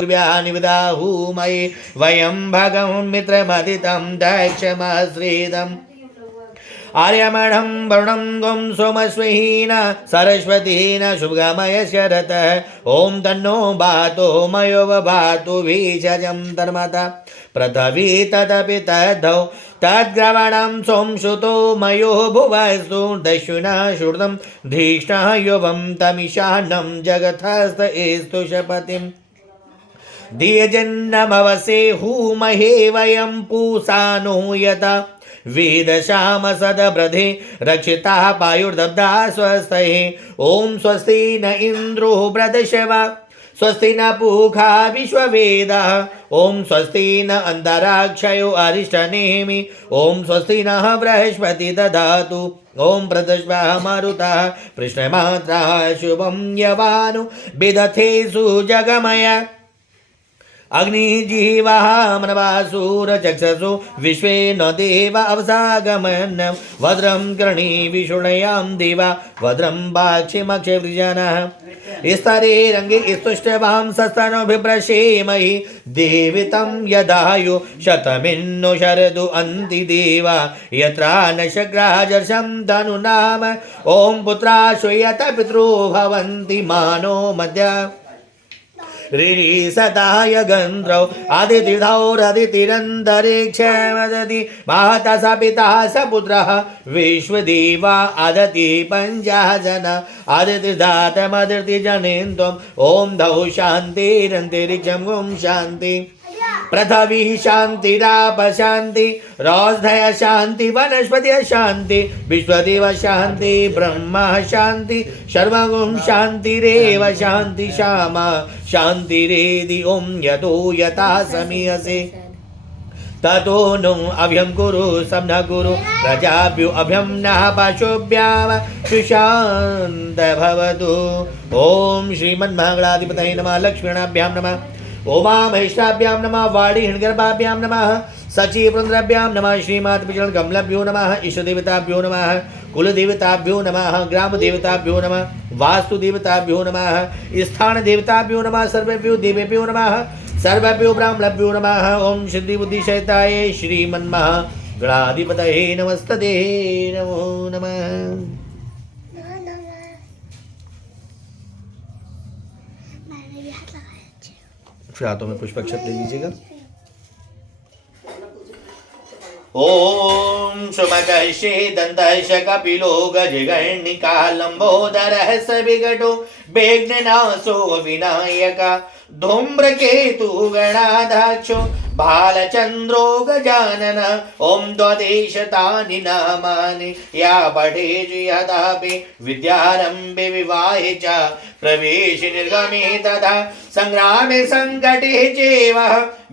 निविदाहुमये वयं भगं मित्रमदितं दक्षमाश्रितम् आर्यमणं वरुणं गं सोमस्वेहीन सरस्वतीन शुभगमय शरतः ॐ तन्नो भातो मयो भातु विजयं धर्मता पृथ्वी तदपि तद्धौ तद्ग्रवणं सोमसुतो मयो भुवस्तु दक्षिणा श्रुतं धीष्णः युवं तमिशानं जगतस्तु शपतिम् धियजन्नमवसे हूमहे वयं पूषानो यता वेदशाम सदब्रधे रक्षिता पायुर्दब्धा स्वस्तये ॐ स्वस्ति न इन्द्रो वृधश्वा स्वस्ति न पूषा विश्ववेदाः ॐ स्वस्ति न अन्तराक्षयो अरिष्टनेमि ॐ स्वस्ति नः बृहस्पति ददातु ॐ प्रदश्वः मरुतः कृष्णमात्राः शुभं यवानु विदथे सुजगमय अग्निजीवाः मनवासुरचक्षसु विश्वे न देव अवसागमन् भद्रं कर्णी विषुणयां देवा भद्रं वाक्षिमक्षवृजनः स्तरे रङ्गे स्तुष्टवां सस्तनोभिप्रसेमहि देवितं यदायु शतमिन्नो शरदु अन्ति देवा यत्रा न शग्राजर्षं धनुनाम ॐ पुत्राश्वयत पितरो भवन्ति मानो मध्य ऋणी सदाय गन्ध्रौ आदितिरन्तरिक्ष वदति माता स पिता स पुत्रः विश्वदेवा आदति पञ्चः जना आदितिर्धातमदिति जनेन्द्वम् ॐ धौ शान्तिरन्तरिक्षं गुं शान्ति पृथ्वी शान्तिराप शान्ति रौषधय शान्ति वनस्पति शान्ति विश्वदेव शान्ति ब्रह्मा शान्ति सर्वगुं शान्तिरेव शान्ति श्यामा शान्तिरेदि ॐ यतो यथा समीयसे ततो नो अभ्यं कुरु सम्न कुरु प्रजाभ्यो अभ्यं नः पशुभ्यां सुशान्त भवतु ॐ श्रीमन्मङ्गलाधिपतये नमः लक्ष्मीणाभ्यां नमः उमामहेशाभ्यां नमः वाणीहिणगर्भाभ्यां नमः सचीपुन्द्राभ्यां नमः श्रीमातृकमलभ्यो नमः इष्टदेवताभ्यो नमः कुलदेवताभ्यो नमः ग्रामदेवताभ्यो नमः वास्तुदेवताभ्यो नमः स्थानदेवताभ्यो नमः सर्वेभ्यो देवेभ्यो नमः सर्वेभ्यो ब्राह्मणेभ्यो नमः ओम सिद्धिबुद्धिसहिताय श्रीमन्महागणाधिपतये नमस्तते नमो नमः। हाथों में पुष्पाक्षत ले लीजिएगा। ओम सुमकर्षे दन्तश कपिलो गजगर्णिका लंबोदरः सविघटो वेघ्ननाशो विनायक धूम्रकेतु गणाध्यक्षो बालचंद्रो गजानन ओम द्वादशतानि नामानि या पठेत् यदापि विद्यारम्भे विवाहे च प्रवेशे निर्गमे तथा संग्रामे संकटे चैव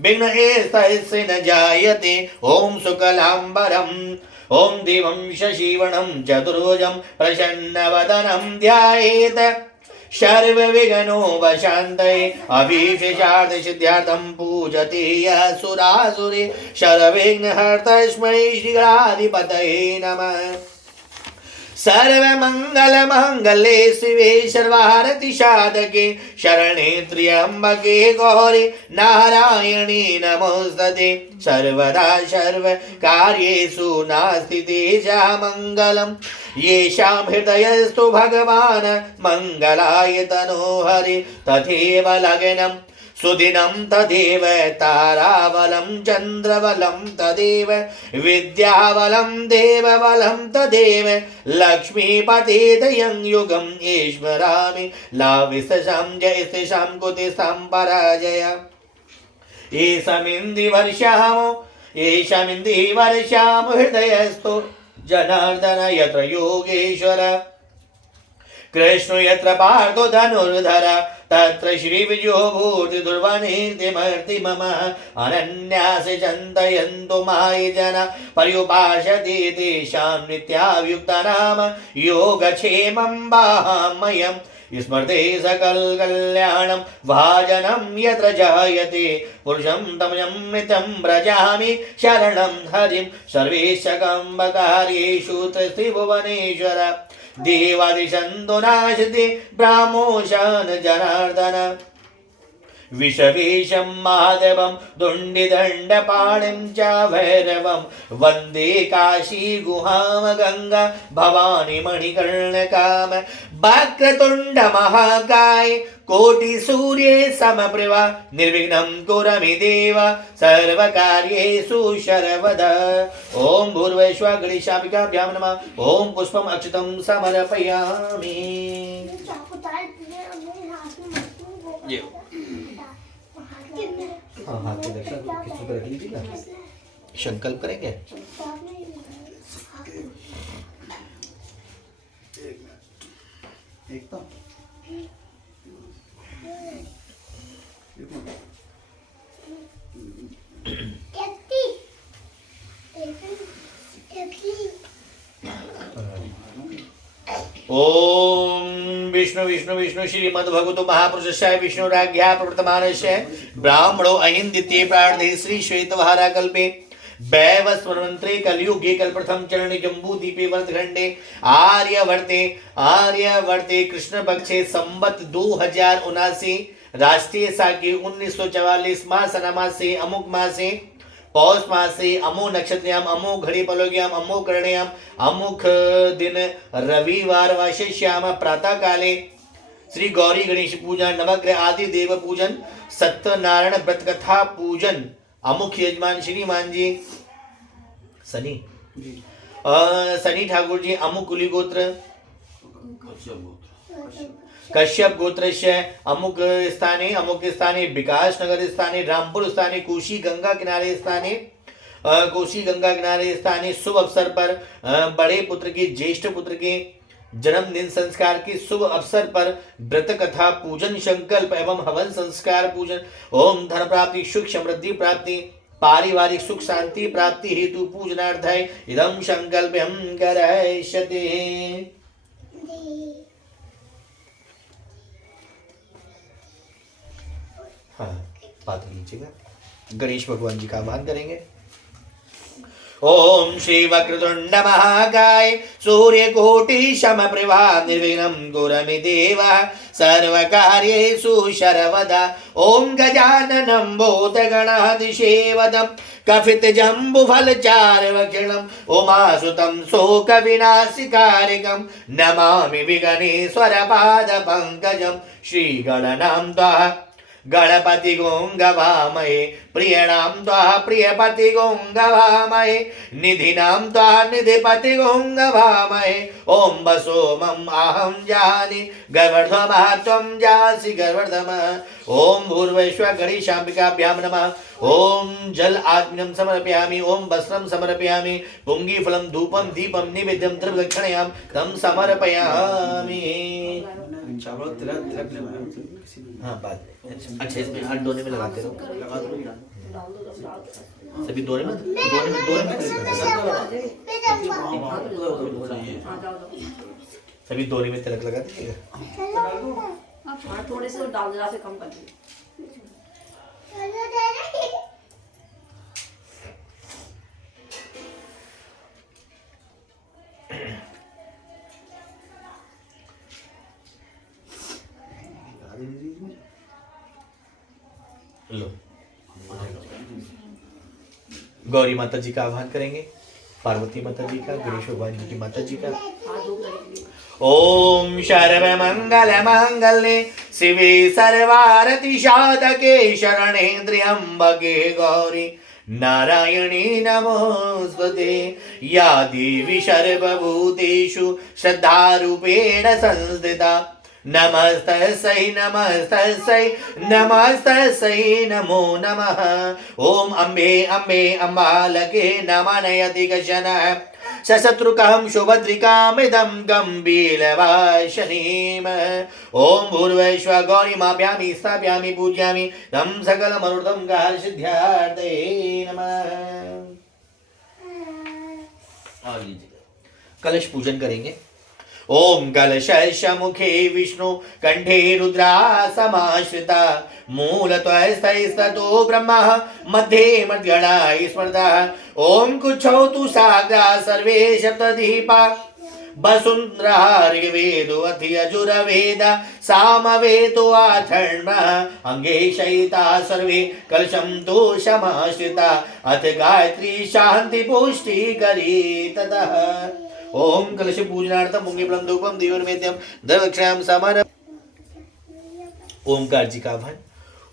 विघ्नस्तस्य न जायते ओम शुक्लाम्बरम् ओम दिवं शशिवर्णं चतुर्भुजं प्रसन्नवदनं ध्यायेत् सर्वविघ्नोपशान्तये अभीष्टसिद्ध्यर्थं पूजते असुरासुरे सर्वविघ्नहर्तस्मै श्रीगणाधिपतये नमः। सर्वमङ्गलमाङ्गल्ये शिवे सर्वारति साधके शरणे त्र्यम्बके गौरी नारायणी नमोस्तुते सर्वदा सर्वकार्येषु नास्ति तेषां मङ्गलं येषां हृदयस्तु भगवान् मङ्गलाय तनोहरि तथैव लग्नं सुदिनं तदेव ताराबलं चन्द्रबलं तदेव विद्याबलं देवबलं तदेव लक्ष्मीपतिदयं युगं ईश्वरामि लाविस्तां जयस्तां कुतिस्तां पराजय एषमिन्दिवर्षामो हृदयस्थो जनार्दन यत्र योगेश्वर कृष्ण यत्र पार्थो धनुर्धर तत्र श्रीविजयो भूति दुर्वनीतिमर्ति मम अनन्यास चिन्तयन्तु मायि जना पर्युपासते तेषां नित्यायुक्तानां योगक्षेमं वाहामयम् स्मृते सकल कल्याणं भाजनं यत्र जायते पुरुषं तमजं नित्यं व्रजामि शरणं हरिं सर्वेशकम्बकार्येषु त्रिभुवनेश्वर देवादिशन्तो नाशते ब्राह्मोशान जनार्दन विषवेशं महादेवं दुण्डिदण्डपाणिं च भैरवं वन्दे काशीगुहां गङ्गा भवानी मणिकर्णकाम वक्रतुण्ड महाकाय कोटिसूर्ये समप्रभा निर्विघ्नं कुरु मे देव सर्वकार्येषु सर्वदा। ॐ भूर्भुवस्सुः गणेशाम्बिकाभ्यां नमः। ॐ पुष्पम् अक्षतं समर्पयामि। हाँ हाथ में दर्शन किसी पर रख लीजिएगा। संकल्प करेंगे। एक तो ओम विष्णु विष्णु विष्णु श्रीमद्भगवतो महापुरुषस्य विष्णुराज्ञा प्रवर्तमानस्य ब्राह्मणो अहिं द्वितीये प्रार्धे श्री श्वेतवहारा कल्पे वैवस्वतंत्रे कलियुगे कल्प्रथम चरणे जम्बूद्वीपे वर्तखंडे आर्यवर्ते कृष्ण पक्षे संवत 2079 राष्ट्रीय साके 1944 मासनामासे अमुक मासे पौष मासे अमो नक्षत्र्याम अमो घड़ी पलोग्याम अमो कर्णयाम अमुक दिन रविवार वाशेश्याम प्रातः काले श्री गौरी गणेश पूजन नवग्रह आदि देव पूजन सत्यनारायण व्रत कथा पूजन अमुख यजमान श्रीमान जी सनी ठाकुर जी अमुक कुली गोत्र कश्यप गोत्रस्य अमुक स्थाने विकास नगर स्थाने रामपुर स्थाने कोशी गंगा किनारे स्थाने शुभ अवसर पर बड़े पुत्र के ज्येष्ठ पुत्र के जन्मदिन संस्कार के शुभ अवसर पर व्रत कथा पूजन संकल्प एवं हवन संस्कार पूजन ओम धन प्राप्ति सुख समृद्धि प्राप्ति पारिवारिक सुख शांति प्राप्ति हेतु पूजनार्थाय इदं संकल्पं करैष्यते। हाँ बात लीजिएगा। गणेश भगवान जी का आह्वान करेंगे। ओम श्री वक्रतुंड महाकाय सूर्यकोटि समप्रभा निर्विघ्नं कुरु मे देव सर्वकार्येषु सर्वदा। ओम गजाननं भूतगणाधिसेवनं कपितजम्बुफलचारुभक्षणं उमासुतं शोकविनाशकारिकं नमामि विघ्नेश्वर पादपङ्कजं श्रीगणनां त्वाः गणपति गोंगवामहे प्रियणां त्वाः प्रियपति गोंगवामहे निधिनां त्वाः निधिपति गोंगवामहे। ओम वसोमं अहं जानि गर्वर्धमः त्वं जासि गर्वर्धमः। ओम भूर्भुवस्सुः गणेशाम्बिकाभ्यां नमः। ओम जल आत्मनं समर्पयामि ओम वस्त्रं समर्पयामि पुंगीफलं धूपं दीपं निवेद्यं द्रव्यदक्षिणयां तं समर्पयामि। हाँ बात अच्छा इसमें हाथ दोने में लगाते रहो सभी दोने में सभी दोने में तिलक लगा दीजिएगा। आप थोड़े से डाल जरा से कम कर दीजिए। लो गौरी माता जी का आह्वान करेंगे, पार्वती माता जी का, गणेश भगवान जी की माता जी का। ओम सर्वमंगल मांगल्ये शिवे सर्वारति साधके शरणे त्र्यंबके गौरी नारायणी नमोस्तुते। या देवी सर्वभूतेषु श्रद्धारूपेण संस्थिता नमस्तस्यै नमस्तस्यै नमस्तस्यै नमो नमः। ओम अम्बे अम्बे अम्बालके नमनयति कशन सशत्रुकं सुभद्रिकामिदं गम्भीरवाशनीम्। ओम भूर्भुवस्सुः गौरीमाभ्यामि स्थापयामि पूजयामि तं सकलमनोरथं कार्यसिद्ध्यार्थे नमः। कलश पूजन करेंगे। ओम कलशस्य मुखे विष्णु कंठे रुद्रा समाश्रिता मूलत्वस्तैस्ततो ब्रह्मा मध्ये मद्गणा स्मृतः। ओम कुक्षौ तु साग्रा सर्वे सप्तदीपा वसुंधरा ऋग्वेदो अथि यजुर्वेद सामवेदो अथर्वणः अंगे शयिता सर्वे कलशं दोषमाश्रिता अथ गायत्री शांति पुष्टि करी ततः। ओम कलश पूजनार्थम मुंगिफलं धूपम दीपनैवेद्यं दक्षिणां समर्पयामि। ओमकार जी का आह्वान।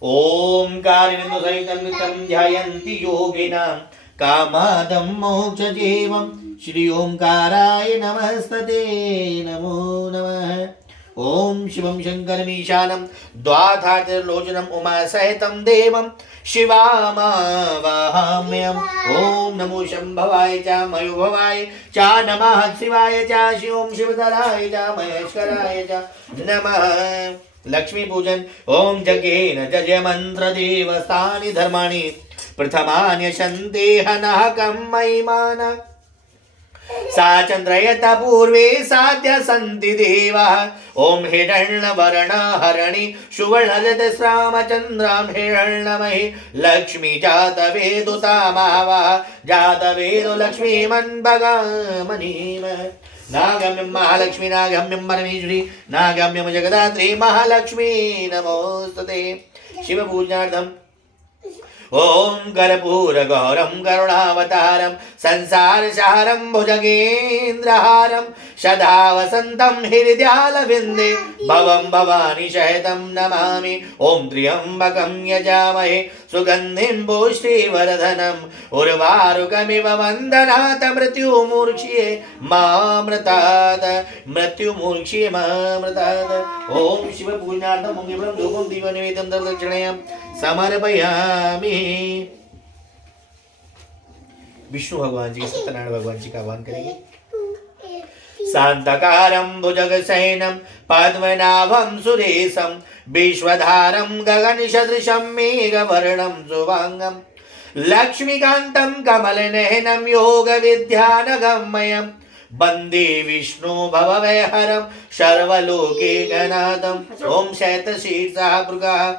ओमकार बिंदु सहितं नित्यं ध्यायन्ति योगिनां कामादं मोक्षजीवं श्री ओंकाराय नमस्तते नमो नमः। ओम शिवं शङ्करमीशानं द्वाधातिर्लोचनं उमा सहितं देवं शिवामावाहम्यम्। ओम नमो शंभवाय च मयोभवाय च नमः शिवाय च शिवं शिवधराय च महेश्वराय च नमः। लक्ष्मी पूजन। ओम जगेन जज मंत्र देवस्थानि धर्माणि प्रथमान्यशन्ते हनहकं महिमान सा चन्द्रयत पूर्वे साध्य सन्ति देवाः। ओम हिरण्यवर्ण हरणि सुवर्णरजतस्रामचन्द्रां हिरण्यमयि लक्ष्मी जातवेदुतामावाः जातवेदो लक्ष्मीमन्भगामनीम। नागम्यं महालक्ष्मी नागम्यं परमेश्वरी नागम्यं जगदात्री महालक्ष्मी नमोस्तुते। शिव पूजनार्थम। ओम कर्पूरगौरं करुणावतारं संसारसारं भुजगेन्द्रहारं सदा वसन्तं हृदयालविन्दे भवं भवानी सहितं नमामि। ओम त्र्यम्बकं यजामहे सुगन्धिं पुष्टिवर्धनम् उर्वारुकमिव वन्दनात् मृत्युमूर्च्छिये मामृतात् मृत्युमूर्च्छिये मामृतात्। ओम शिव पूजनार्थं मुंगिफलं धूपं दीपनैवेद्यं दक्षिणायां समर्पयामि। विष्णु भगवान जी सत्यनारायण भगवान जी का आह्वान करेंगे। शांतकारं भुजगशयनं पद्मनाभं सुरेशं विश्वधारं गगनसदृशं मेघवर्णं शुभांगं लक्ष्मीकान्तं कमलनयनं योगविद्यानगम्यं वन्दे विष्णु भवभयहरं सर्वलोकैकनाथम्। ओम शैतशीर्षः भृगः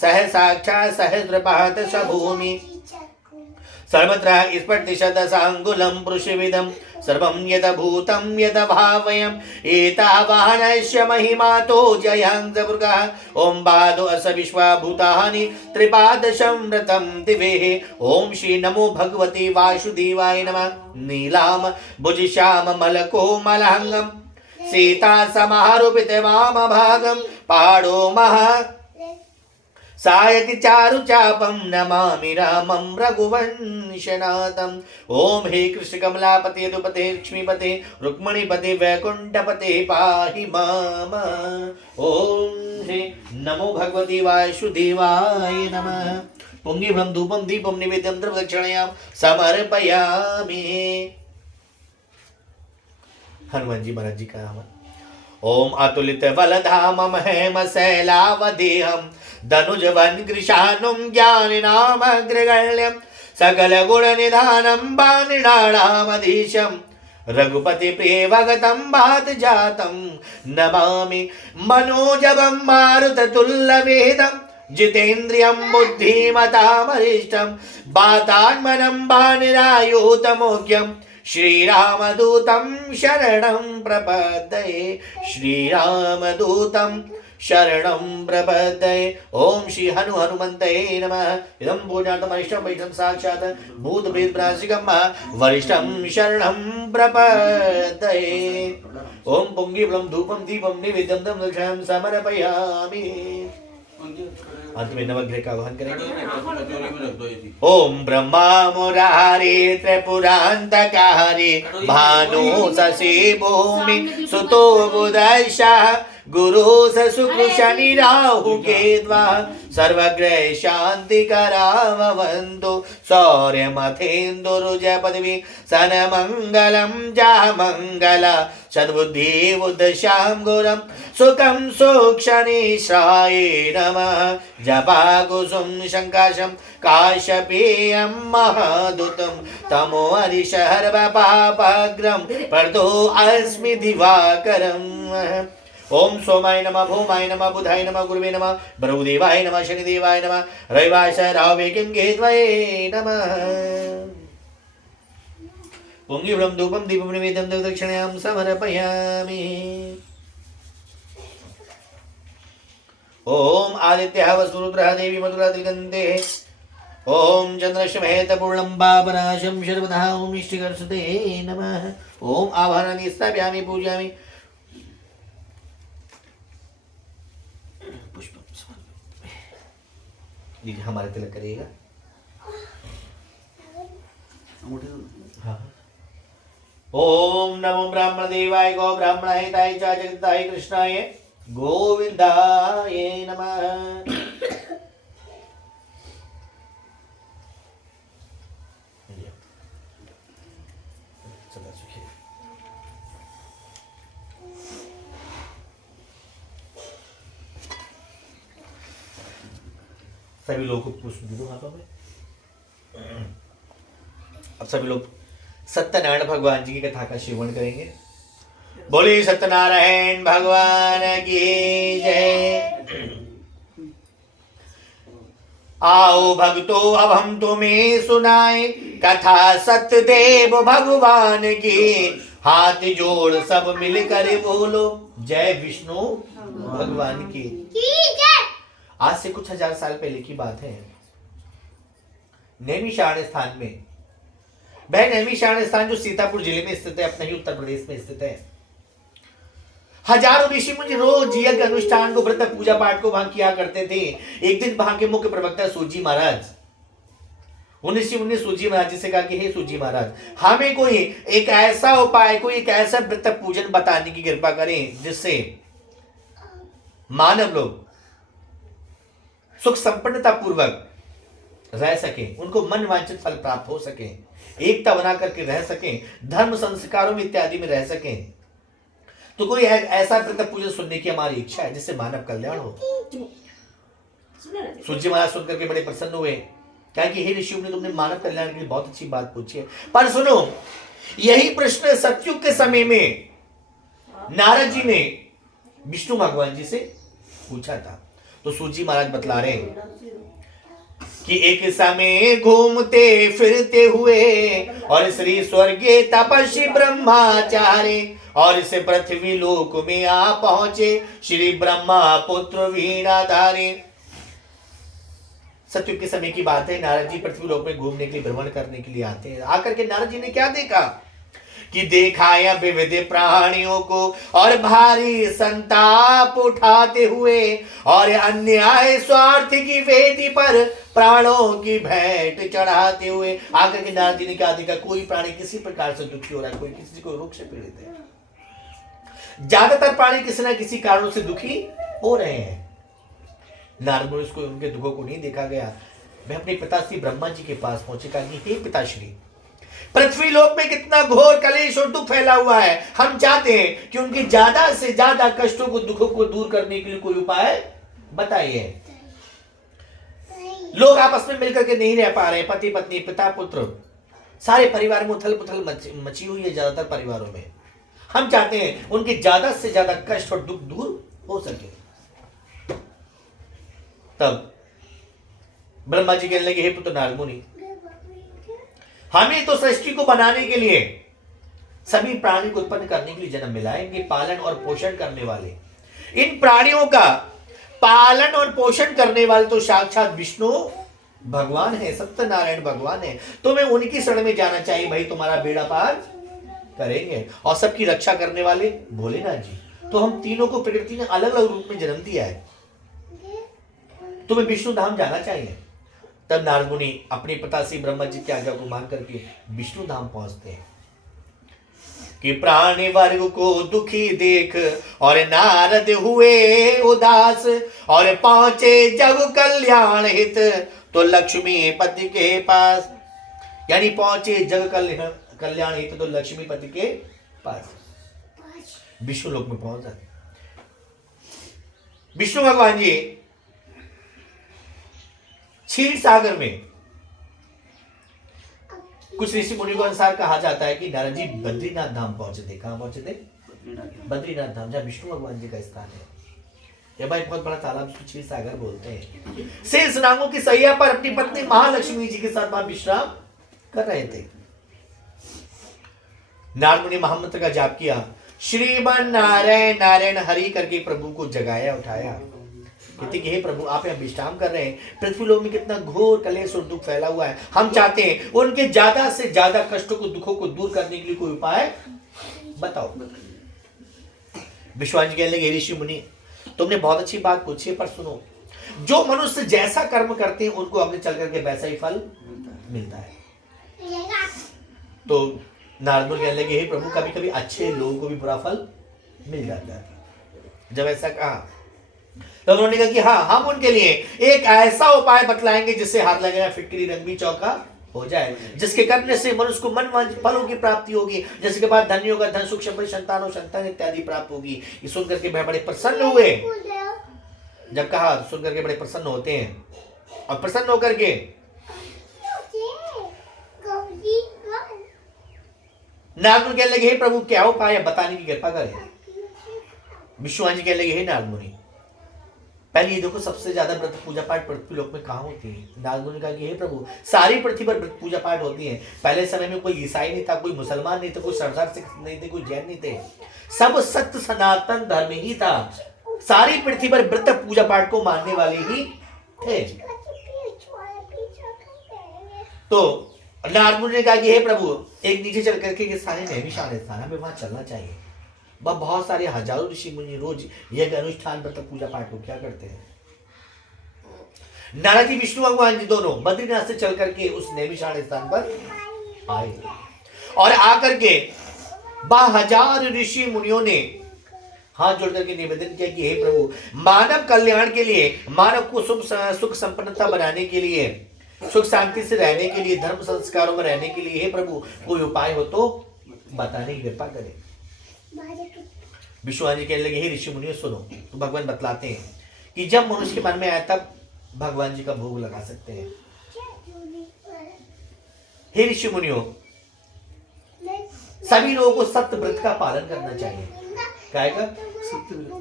सह साक्षात् सहस्रपाद स भूमि सर्वत्र स्फटिशतसाङ्गुलं पृषिविदं सर्वं यदभूतं यदभावयम् एतावानस्य महिमातो जयांसभृगः। ओम बाधो अस विश्वाभूतानि त्रिपादशमृतं दिवेः। ओम श्री नमो भगवते वासुदेवाय नमः। नीलाम भुजश्याम मलकोमलाङ्गं सीता समारूपित वामभागं पाडो महा सायक चारु चापम नमामि रामं रघुवंशनाथम्। ओम हे कृष्ण कमलापते यदुपते लक्ष्मीपते रुक्मणीपते वैकुंठपते पाहि माम। ओम हे नमो भगवते वासुदेवाय नमः। पुंगिफलं धूपं दीपं नैवेद्यं दक्षिणायां समर्पयामि। हनुमान जी महाराज जी का नाम। ओम अतुलित बलधामं हेम शैलावदेहं धनुजवन कृशानुं ज्ञानिनामग्रगण्यं सकल गुण निधानं बाणिनाणामधीशं रघुपति प्रिय भगतं भात जातं नमामि। मनोजवं मारुततुल्यवेदं जितेन्द्रियं बुद्धिमतामरिष्टं वातात्मनं बाणिरायुतमोग्यं श्रीरामदूतं शरणं प्रपद्ये श्रीरामदूतं शरणं प्रपद्ये। ओम श्री हनुमन्तये नमः। इदं पूजनार्थमरिष्टं वैष्णवं साक्षात् भूतप्रेतप्रासिकं वरिष्ठं शरणं प्रपद्ये। ओम पुंगिफलं धूपं दीपं नैवेद्यं दक्षिणां समर्पयामि। अंत में नवग्रह का आह्वान करेंगे। ओम ब्रह्मा मुरारे त्रिपुरांतकारी भानु शशि भूमि सुतो बुधैषा गुरु शुक्र शनि राहु केत्वा सर्वग्रह शांति करावन्तु शौर्य मथेन्दुरुज पदवी सन मंगलम जा मंगल सद्बुद्धि बुद्धशां गुरं सुखं सुक्षनिश्राय नमः। जपा कुसुम शंकाशं काश्यपेयं महादूतं तमो हरिशर्वपापग्रं पर्दो अस्मि दिवाकरम्। ओम सोमाय नमः भौमाय नमः बुधाय नमः गुरुवे नमः ब्रह्मदेवाय नमः शनिदेवाय नमः रविवाय रावे किं केतवे नमः। पुंगिव्रम धूपम दीपम निवेदम दक्षिणायां समर्पयामि। ओम आदित्यः वसुरुद्रः देवी मधुरा तिलकन्ते। ओम चंद्रश्मेत पूर्णं पापनाशं शर्वतः ओम इष्टिकर्षते नमः। ओम आभरणानि स्थापयामि पूजयामि। पुष्पम समर्पयामि। ये हमारे तिलक करिएगा। हाँ। ओम नमो ब्राह्मण देवाय गौ ब्राह्मणाय हिताय च जगताय कृष्णाय गोविंदाय नमः। सभी लोगों को पुष्प दे दो हाथों में। अब सभी लोग सत्यनारायण भगवान जी की कथा का श्रवण करेंगे। बोले सत्यनारायण भगवान की जय। आओ भक्तो अब हम तुम्हें सुनाए कथा सत्यदेव भगवान की। हाथ जोड़ सब मिलकर बोलो जय विष्णु भगवान की। आज से कुछ हजार साल पहले की बात है। नैमिषारण्य स्थान में, वह नैमिषारण्य स्थान जो सीतापुर जिले में स्थित है, अपने ही उत्तर प्रदेश में स्थित है। हजारों ऋषि मुनि रोज यज्ञ अनुष्ठान को, व्रत पूजा पाठ को वहां किया करते थे। एक दिन वहां के मुख्य प्रवक्ता सूजी महाराज, उन ऋषि मुनि ने सूजी महाराज जी से कहा कि हे सूजी महाराज, हमें कोई एक ऐसा उपाय, कोई एक ऐसा व्रत पूजन बताने की कृपा करें जिससे मानव लोग सुख संपन्नता पूर्वक रह सके, उनको मन वांछित फल प्राप्त हो सके, एकता बना करके रह सके, धर्म संस्कारों में इत्यादि में रह सके। तो कोई ऐसा व्रत पूजन सुनने की हमारी इच्छा है जिससे मानव कल्याण हो। सूजी महाराज सुनकर के बड़े प्रसन्न हुए। क्या कि हे ऋषियों ने तुमने मानव कल्याण के लिए बहुत अच्छी बात पूछी है, पर सुनो, यही प्रश्न सतयुग के समय में नारद जी ने विष्णु भगवान जी से पूछा था। तो सूजी महाराज बतला रहे हैं कि एक समय घूमते फिरते हुए और श्री स्वर्गीय तपस्वी ब्रह्माचार्य और इस पृथ्वी लोक में आ पहुंचे श्री ब्रह्मा पुत्र वीणाधारी। सतयुग के समय की बात है। नारद जी पृथ्वी लोक में घूमने के लिए, भ्रमण करने के लिए आते हैं। आकर के नारद जी ने क्या देखा कि देखा विविध प्राणियों को और भारी संताप उठाते हुए और अन्याय स्वार्थ की वेदी पर प्राणों की भेंट चढ़ाते हुए। आकर के नारद जी ने क्या देखा, कोई प्राणी किसी प्रकार से दुखी हो रहा है, कोई किसी को रोग से पीड़ित है। ज्यादातर प्राणी किसी ना किसी कारणों से दुखी हो रहे हैं। नारद मुनि को उनके दुखों को नहीं देखा गया। मैं अपने पिताश्री ब्रह्मा जी के पास पहुंचे, कहा कि हे पिताश्री, पृथ्वी लोक में कितना घोर कलेश और दुख फैला हुआ है। हम चाहते हैं कि उनकी ज्यादा से ज्यादा कष्टों को, दुखों को दूर करने के लिए कोई उपाय बताइए। लोग आपस में मिलकर के नहीं रह पा रहे, पति पत्नी पिता पुत्र, सारे परिवार में उथल पुथल मची हुई है ज्यादातर परिवारों में। हम चाहते हैं उनके ज्यादा से ज्यादा कष्ट और दुख दूर हो सके। तब ब्रह्मा जी कहने लगे, हे पुत्र नारद मुनि, हमें तो सृष्टि को बनाने के लिए, सभी प्राणी को उत्पन्न करने के लिए जन्म मिला है। इनके पालन और पोषण करने वाले, इन प्राणियों का पालन और पोषण करने वाले तो साक्षात विष्णु भगवान है, सत्यनारायण भगवान है। तुम्हें उनकी शरण में जाना चाहिए। भाई तुम्हारा बेड़ा पार करेंगे। और सबकी रक्षा करने वाले भोलेनाथ जी। तो हम तीनों को प्रकृति ने अलग अलग रूप में जन्म दिया है, तुम्हें विष्णु धाम जाना चाहिए। तब नारद मुनि अपने पिता से ब्रह्मा जी की आज्ञा को मान करके विष्णु धाम पहुंचते हैं कि प्राणी वर्ग को दुखी देख और नारद हुए उदास और पहुंचे जग कल्याण हित तो लक्ष्मी पति के पास। यानी पहुंचे जग कल्याण हित तो लक्ष्मी पति के पास, विष्णु लोक में पहुंच जाते। विष्णु भगवान जी क्षीर सागर में, कुछ ऋषि मुनि को अनुसार कहा जाता है कि नारद जी बद्रीनाथ धाम पहुंचे थे। कहां पहुंचे थे? बद्रीनाथ धाम, जहां विष्णु भगवान जी का स्थान है। यह भाई बहुत बड़ा तालाब, इसको क्षीर सागर बोलते हैं। शेष नागों की सैया पर अपनी पत्नी महालक्ष्मी जी के साथ वहां विश्राम कर रहे थे। नारद मुनि महामंत्र का जाप किया, श्रीमन नारायण नारायण हरि करके प्रभु को जगाया, उठाया। कहते कि हे प्रभु, आप यहाँ विश्राम कर रहे हैं, पृथ्वी लोक में कितना घोर कलेश और दुख फैला हुआ है। हम चाहते हैं उनके ज्यादा से ज्यादा कष्टों को, दुखों को दूर करने के लिए कोई उपाय बताओ। विश्वास कहने लगे, ऋषि मुनि तुमने बहुत अच्छी बात पूछी है, पर सुनो, जो मनुष्य जैसा कर्म करते हैं उनको आगे चल करके वैसा ही फल मिलता है। तो नारद मुनि कहने लगे, हे प्रभु, कभी कभी अच्छे लोगों को भी बुरा फल मिल जाता है। जब ऐसा कहा तो उन्होंने कहा कि हाँ, हम उनके लिए एक ऐसा उपाय बतलाएंगे जिससे हाथ लगाना फिक्री रंग चौका हो जाए, जिसके करने से मनुष्य को मन फलों की प्राप्ति होगी, जिसके बाद धन होगा, धन सुख संपत्ति संतान इत्यादि प्राप्त होगी। ये सुन करके बड़े प्रसन्न हुए। जब कहा तो सुन करके बड़े प्रसन्न होते हैं, और प्रसन्न होकर के नारद मुनि कहने लगे, हे प्रभु, क्या उपाय है, बताने की कृपा करें। विश्वास जी कहने लगे, हे नारद मुनि, पहले ये देखो, सबसे ज्यादा व्रत पूजा पाठ पृथ्वी लोक में कहाँ होती है। नारद मुनि कहा कि हे प्रभु, सारी पृथ्वी पर व्रत पूजा पाठ होती है। पहले समय में कोई ईसाई नहीं था, कोई मुसलमान नहीं था, कोई सरदार सिख नहीं थे, कोई जैन नहीं थे, सब सत्य सनातन धर्म ही था। सारी पृथ्वी पर व्रत पूजा पाठ को मानने वाले ही थे। तो नारद मुनि ने कहा कि हे प्रभु, एक नीचे चल करके ये सारे नैमिषारण्य स्थान, हमें वहां चलना चाहिए। वह बहुत सारे हजारों ऋषि मुनि रोज यज्ञ अनुष्ठान व्रत पूजा पाठ को क्या करते हैं। नारद जी, विष्णु भगवान जी दोनों बद्रीनाथ से चल करके उस नैमिषारण्य स्थान पर आए, और आकर के 1000 ऋषि मुनियों ने हाथ जोड़ करके निवेदन किया कि हे प्रभु, मानव कल्याण के लिए, मानव को सुख संपन्नता बनाने के लिए, सुख शांति से रहने के लिए, धर्म संस्कारों में रहने के लिए, हे प्रभु, कोई उपाय हो तो बताने की कृपा करें। विश्वास जी कहने लगे, हे ऋषि मुनियों सुनो, तो भगवान बतलाते हैं कि जब मनुष्य के मन में आए तब भगवान जी का भोग लगा सकते हैं। हे ऋषि मुनियों, सभी लोगों को सत्य व्रत का पालन करना चाहिए। क्या का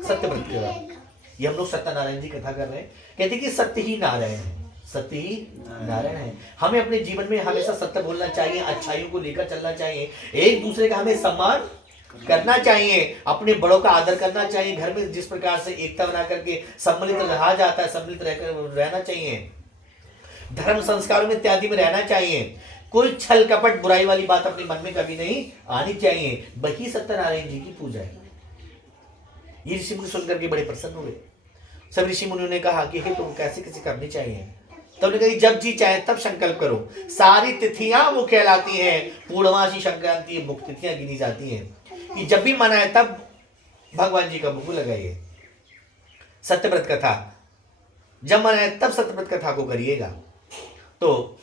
सत्य व्रत का, ये हम लोग सत्यनारायण जी कथा कर रहे हैं। कहते कि सत्य ही नारायण है, सत्य ही नारायण है। हमें अपने जीवन में हमेशा सत्य बोलना चाहिए, अच्छाइयों को लेकर चलना चाहिए, एक दूसरे का हमें सम्मान करना चाहिए, अपने बड़ों का आदर करना चाहिए। घर में जिस प्रकार से एकता बना करके सम्मिलित रहा जाता है, सम्मिलित रहना चाहिए, धर्म संस्कारों में इत्यादि में रहना चाहिए। कोई छल कपट बुराई वाली बात अपने मन में कभी नहीं आनी चाहिए। वही सत्यनारायण जी की पूजा है। ये ऋषि मुनि सुनकर के बड़े प्रसन्न हुए। सब ऋषि मुनियों ने कहा कि हे तुम कैसे कैसे करनी चाहिए। तब ने कहा, जब जी चाहे तब संकल्प करो। सारी तिथियां वो कहलाती हैं, पूर्णमासी, संक्रांति, मुख्य तिथियां गिनी जाती हैं कि जब भी मन आए तब भगवान जी का भोग लगाइए। सत्यव्रत कथा, जब मन आए तब सत्यव्रत कथा को करिएगा। तो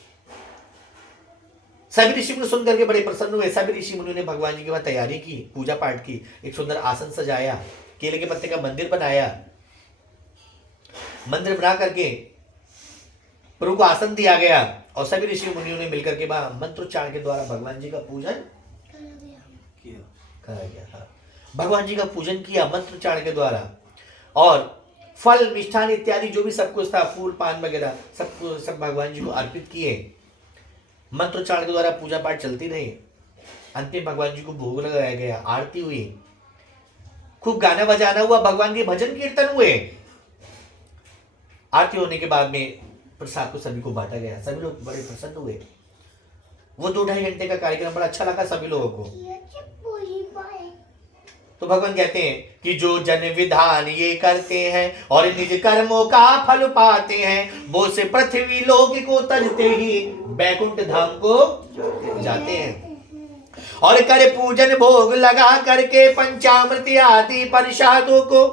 सभी ऋषि मुनि सुन करके बड़े प्रसन्न हुए। सभी ऋषि मुनियों ने भगवान जी के बाद तैयारी की, पूजा पाठ की, एक सुंदर आसन सजाया, केले के पत्ते का मंदिर बनाया। मंदिर बना करके प्रभु को आसन दिया गया, और सभी ऋषि मुनियों ने मिलकर के मंत्रोच्चारण के द्वारा भगवान जी का पूजन करा गया था। भगवान जी का पूजन किया मंत्रोच्चारण के द्वारा, और फल मिष्ठान इत्यादि जो भी सब कुछ था, फूल पान वगैरह सब भगवान जी को अर्पित किए। मंत्रोच्चारण के द्वारा पूजा पाठ चलती रही। अंत में भगवान जी को भोग लगाया गया, आरती हुई, खूब गाना बजाना हुआ, भगवान के भजन कीर्तन हुए। आरती होने के बाद में प्रसाद को सभी को बांटा गया। सभी लोग बड़े प्रसन्न हुए। वो 2-2.5 घंटे का कार्यक्रम बड़ा अच्छा लगा सभी लोगों को। तो भगवान कहते हैं कि जो जन विधान ये करते हैं और निज कर्मों का फल पाते हैं, वो से पृथ्वी लोक को तजते ही बैकुंठ धाम को जाते हैं। और कर पूजन भोग लगा करके पंचामृत आदि प्रसादों को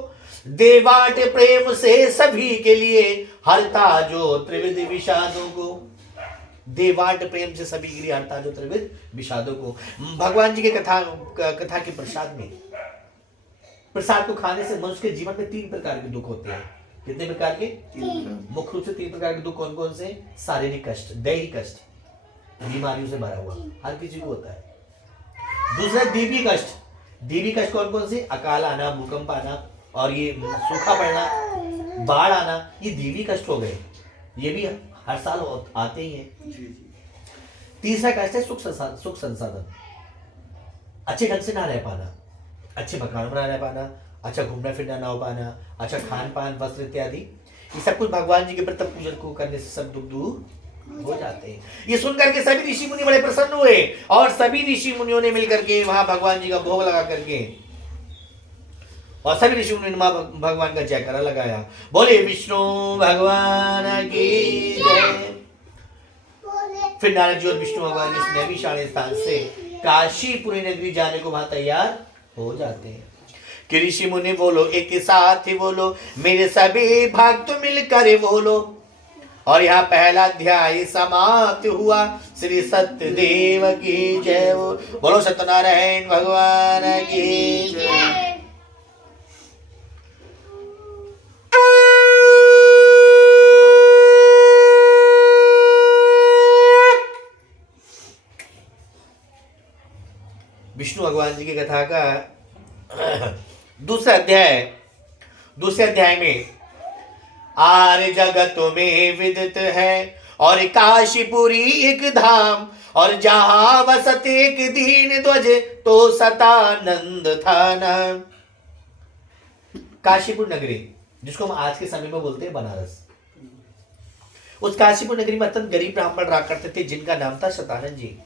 देवाट प्रेम से सभी के लिए हरता जो त्रिविध विषादों को। देवाट प्रेम से सभी के लिए हरता जो त्रिविध विषादों को। भगवान जी के कथा के प्रसाद में, प्रसाद को खाने से मनुष्य के जीवन में 3 प्रकार के दुख होते हैं। कितने प्रकार के? मुख्य रूप से 3 प्रकार के दुख कौन कौन से? शारीरिक कष्ट, दैहिक कष्ट, बीमारियों से भरा हुआ हर किसी को होता है। दूसरा देवी कष्ट। देवी कष्ट कौन कौन से? अकाल आना, भूकंप आना, और ये सूखा पड़ना, बाढ़ आना, ये देवी कष्ट हो गए। ये भी हर साल आते ही हैं। तीसरा कष्ट है सुख संसाधन, अच्छे ढंग से ना रह पाना, अच्छे मकान में ना रह पाना, अच्छा घूमना फिरना ना हो पाना, अच्छा खान पान वस्त्र इत्यादि, ये सब कुछ भगवान जी के व्रत पूजन को करने से सब दुख दूर हो जाते हैं। ये सुन करके सभी ऋषि मुनि बड़े प्रसन्न हुए और सभी ऋषि मुनियों ने मिलकर के वहां भगवान जी का भोग लगा करके और सभी ऋषि मुनि ने भगवान का जयकारा लगाया। बोले विष्णु भगवान की जय। फिर नारद जी और विष्णु भगवान इस नैमिषारण्य स्थान से काशीपुरी नगरी जाने को वहां तैयार हो जाते हैं कि ऋषि मुनि बोलो एक साथ ही बोलो, मेरे सभी भक्त मिलकर बोलो। और यहाँ पहला अध्याय समाप्त हुआ। श्री सत्यदेव की जय हो। बोलो सत्यनारायण भगवान की जय। विष्णु भगवान जी की कथा का दूसरे अध्याय में आर्य जगत में विदित है और काशीपुरी एक धाम और जहां वसत एक दीन ध्वज तो सतानंद था नाम। काशीपुर नगरी जिसको हम आज के समय में बोलते हैं बनारस, उस काशीपुर नगरी में अत्यंत गरीब ब्राह्मण रहा करते थे जिनका नाम था सतानंद जी।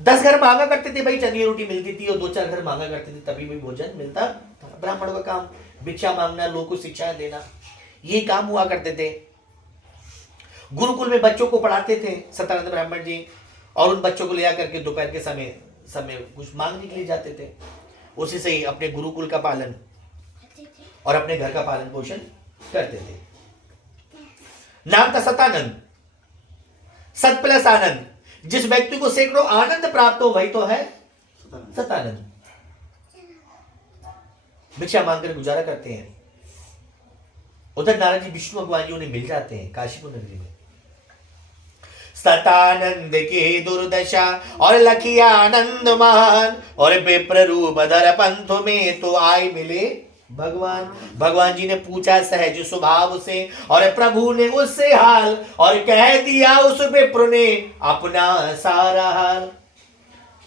10 घर मांगा करते थे भाई, चंगी रोटी मिलती थी, और 2-4 घर मांगा करते थे तभी भी भोजन मिलता था। ब्राह्मणों का काम भिक्षा मांगना, लोगों को शिक्षा देना, ये काम हुआ करते थे। गुरुकुल में बच्चों को पढ़ाते थे सतानंद ब्राह्मण जी, और उन बच्चों को ले आकर के दोपहर के समय कुछ मांगने के लिए जाते थे। उसी से ही अपने गुरुकुल का पालन और अपने घर का पालन पोषण करते थे। नाम था सतानंद, सत प्लस आनंद। जिस व्यक्ति को सैकड़ों आनंद प्राप्त हो वही तो है सतानंद। भिक्षा मांगकर गुजारा करते हैं। उधर नारद जी विष्णु भगवान जी उन्हें मिल जाते हैं काशीपुर नगरी में। सतानंद की दुर्दशा और लखिया आनंद महान और विप्र रूप धर पंथ में तो आए मिले भगवान जी ने पूछा सहज स्वभाव से और प्रभु ने उससे हाल और कह दिया उस विप्र ने अपना सारा हाल।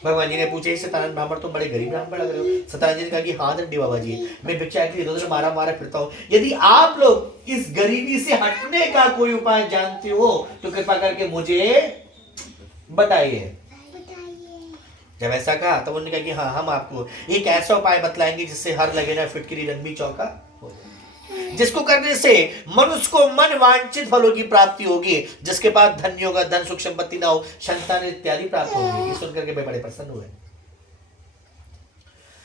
भगवान जी ने पूछे सतानंद ब्राह्मण तो बड़े गरीब ब्राह्मण लग रहे हो। सतानंद जी ने कहा कि हाँ दंडी बाबा जी, मैं भिक्षा के लिए इधर मारा फिरता हूँ। यदि आप लोग इस गरीबी से हटने का कोई उपाय जानते हो तो कृपा करके मुझे बताइए। जब ऐसा कहा तब उन्होंने कहा कि हाँ हम आपको एक ऐसा उपाय बतलाएंगे जिससे हर लगे ना फिटकरी रंग चौका हो जाए, जिसको करने से मनुष्य को मन वांछित फलों की प्राप्ति होगी, जिसके पास धन्य होगा, धन सुख संपत्ति ना हो, संतान इत्यादि प्राप्त होगी। सुनकर के बड़े प्रसन्न हुए।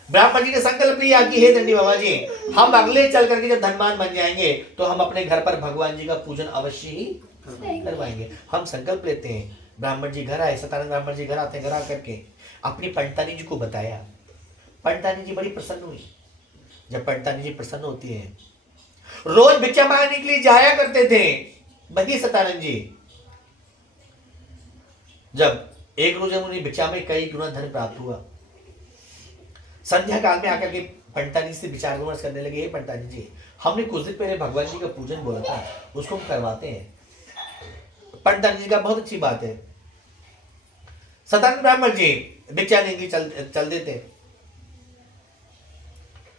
ब्राह्मण जी ने संकल्प लिया कि हे दंडी बाबा जी, हम अगले चल करके जब धनवान बन जाएंगे तो हम अपने घर पर भगवान जी का पूजन अवश्य ही करवाएंगे। हम संकल्प लेते हैं। ब्राह्मण जी घर आए, सतानंद ब्राह्मण जी घर आते हैं। घर आकर के अपनी पंडितानी जी को बताया। पंडितानी जी बड़ी प्रसन्न हुई। जब पंडितानी जी प्रसन्न होती है, रोज भिक्षा मांगने के लिए जाया करते थे वही सतानंद जी। जब एक रोज उन्हें भिक्षा में कई गुना धन प्राप्त हुआ, संध्या काल में आकर के पंडितानी से विचार विमर्श करने लगे। हे पंडितानी जी, हमने कुछ दिन पहले भगवान जी का पूजन बोला था, उसको हम करवाते हैं। पंडितानी जी का बहुत अच्छी बात है। सतानंद ब्राह्मण जी भिक्षा लेंगे चल देते।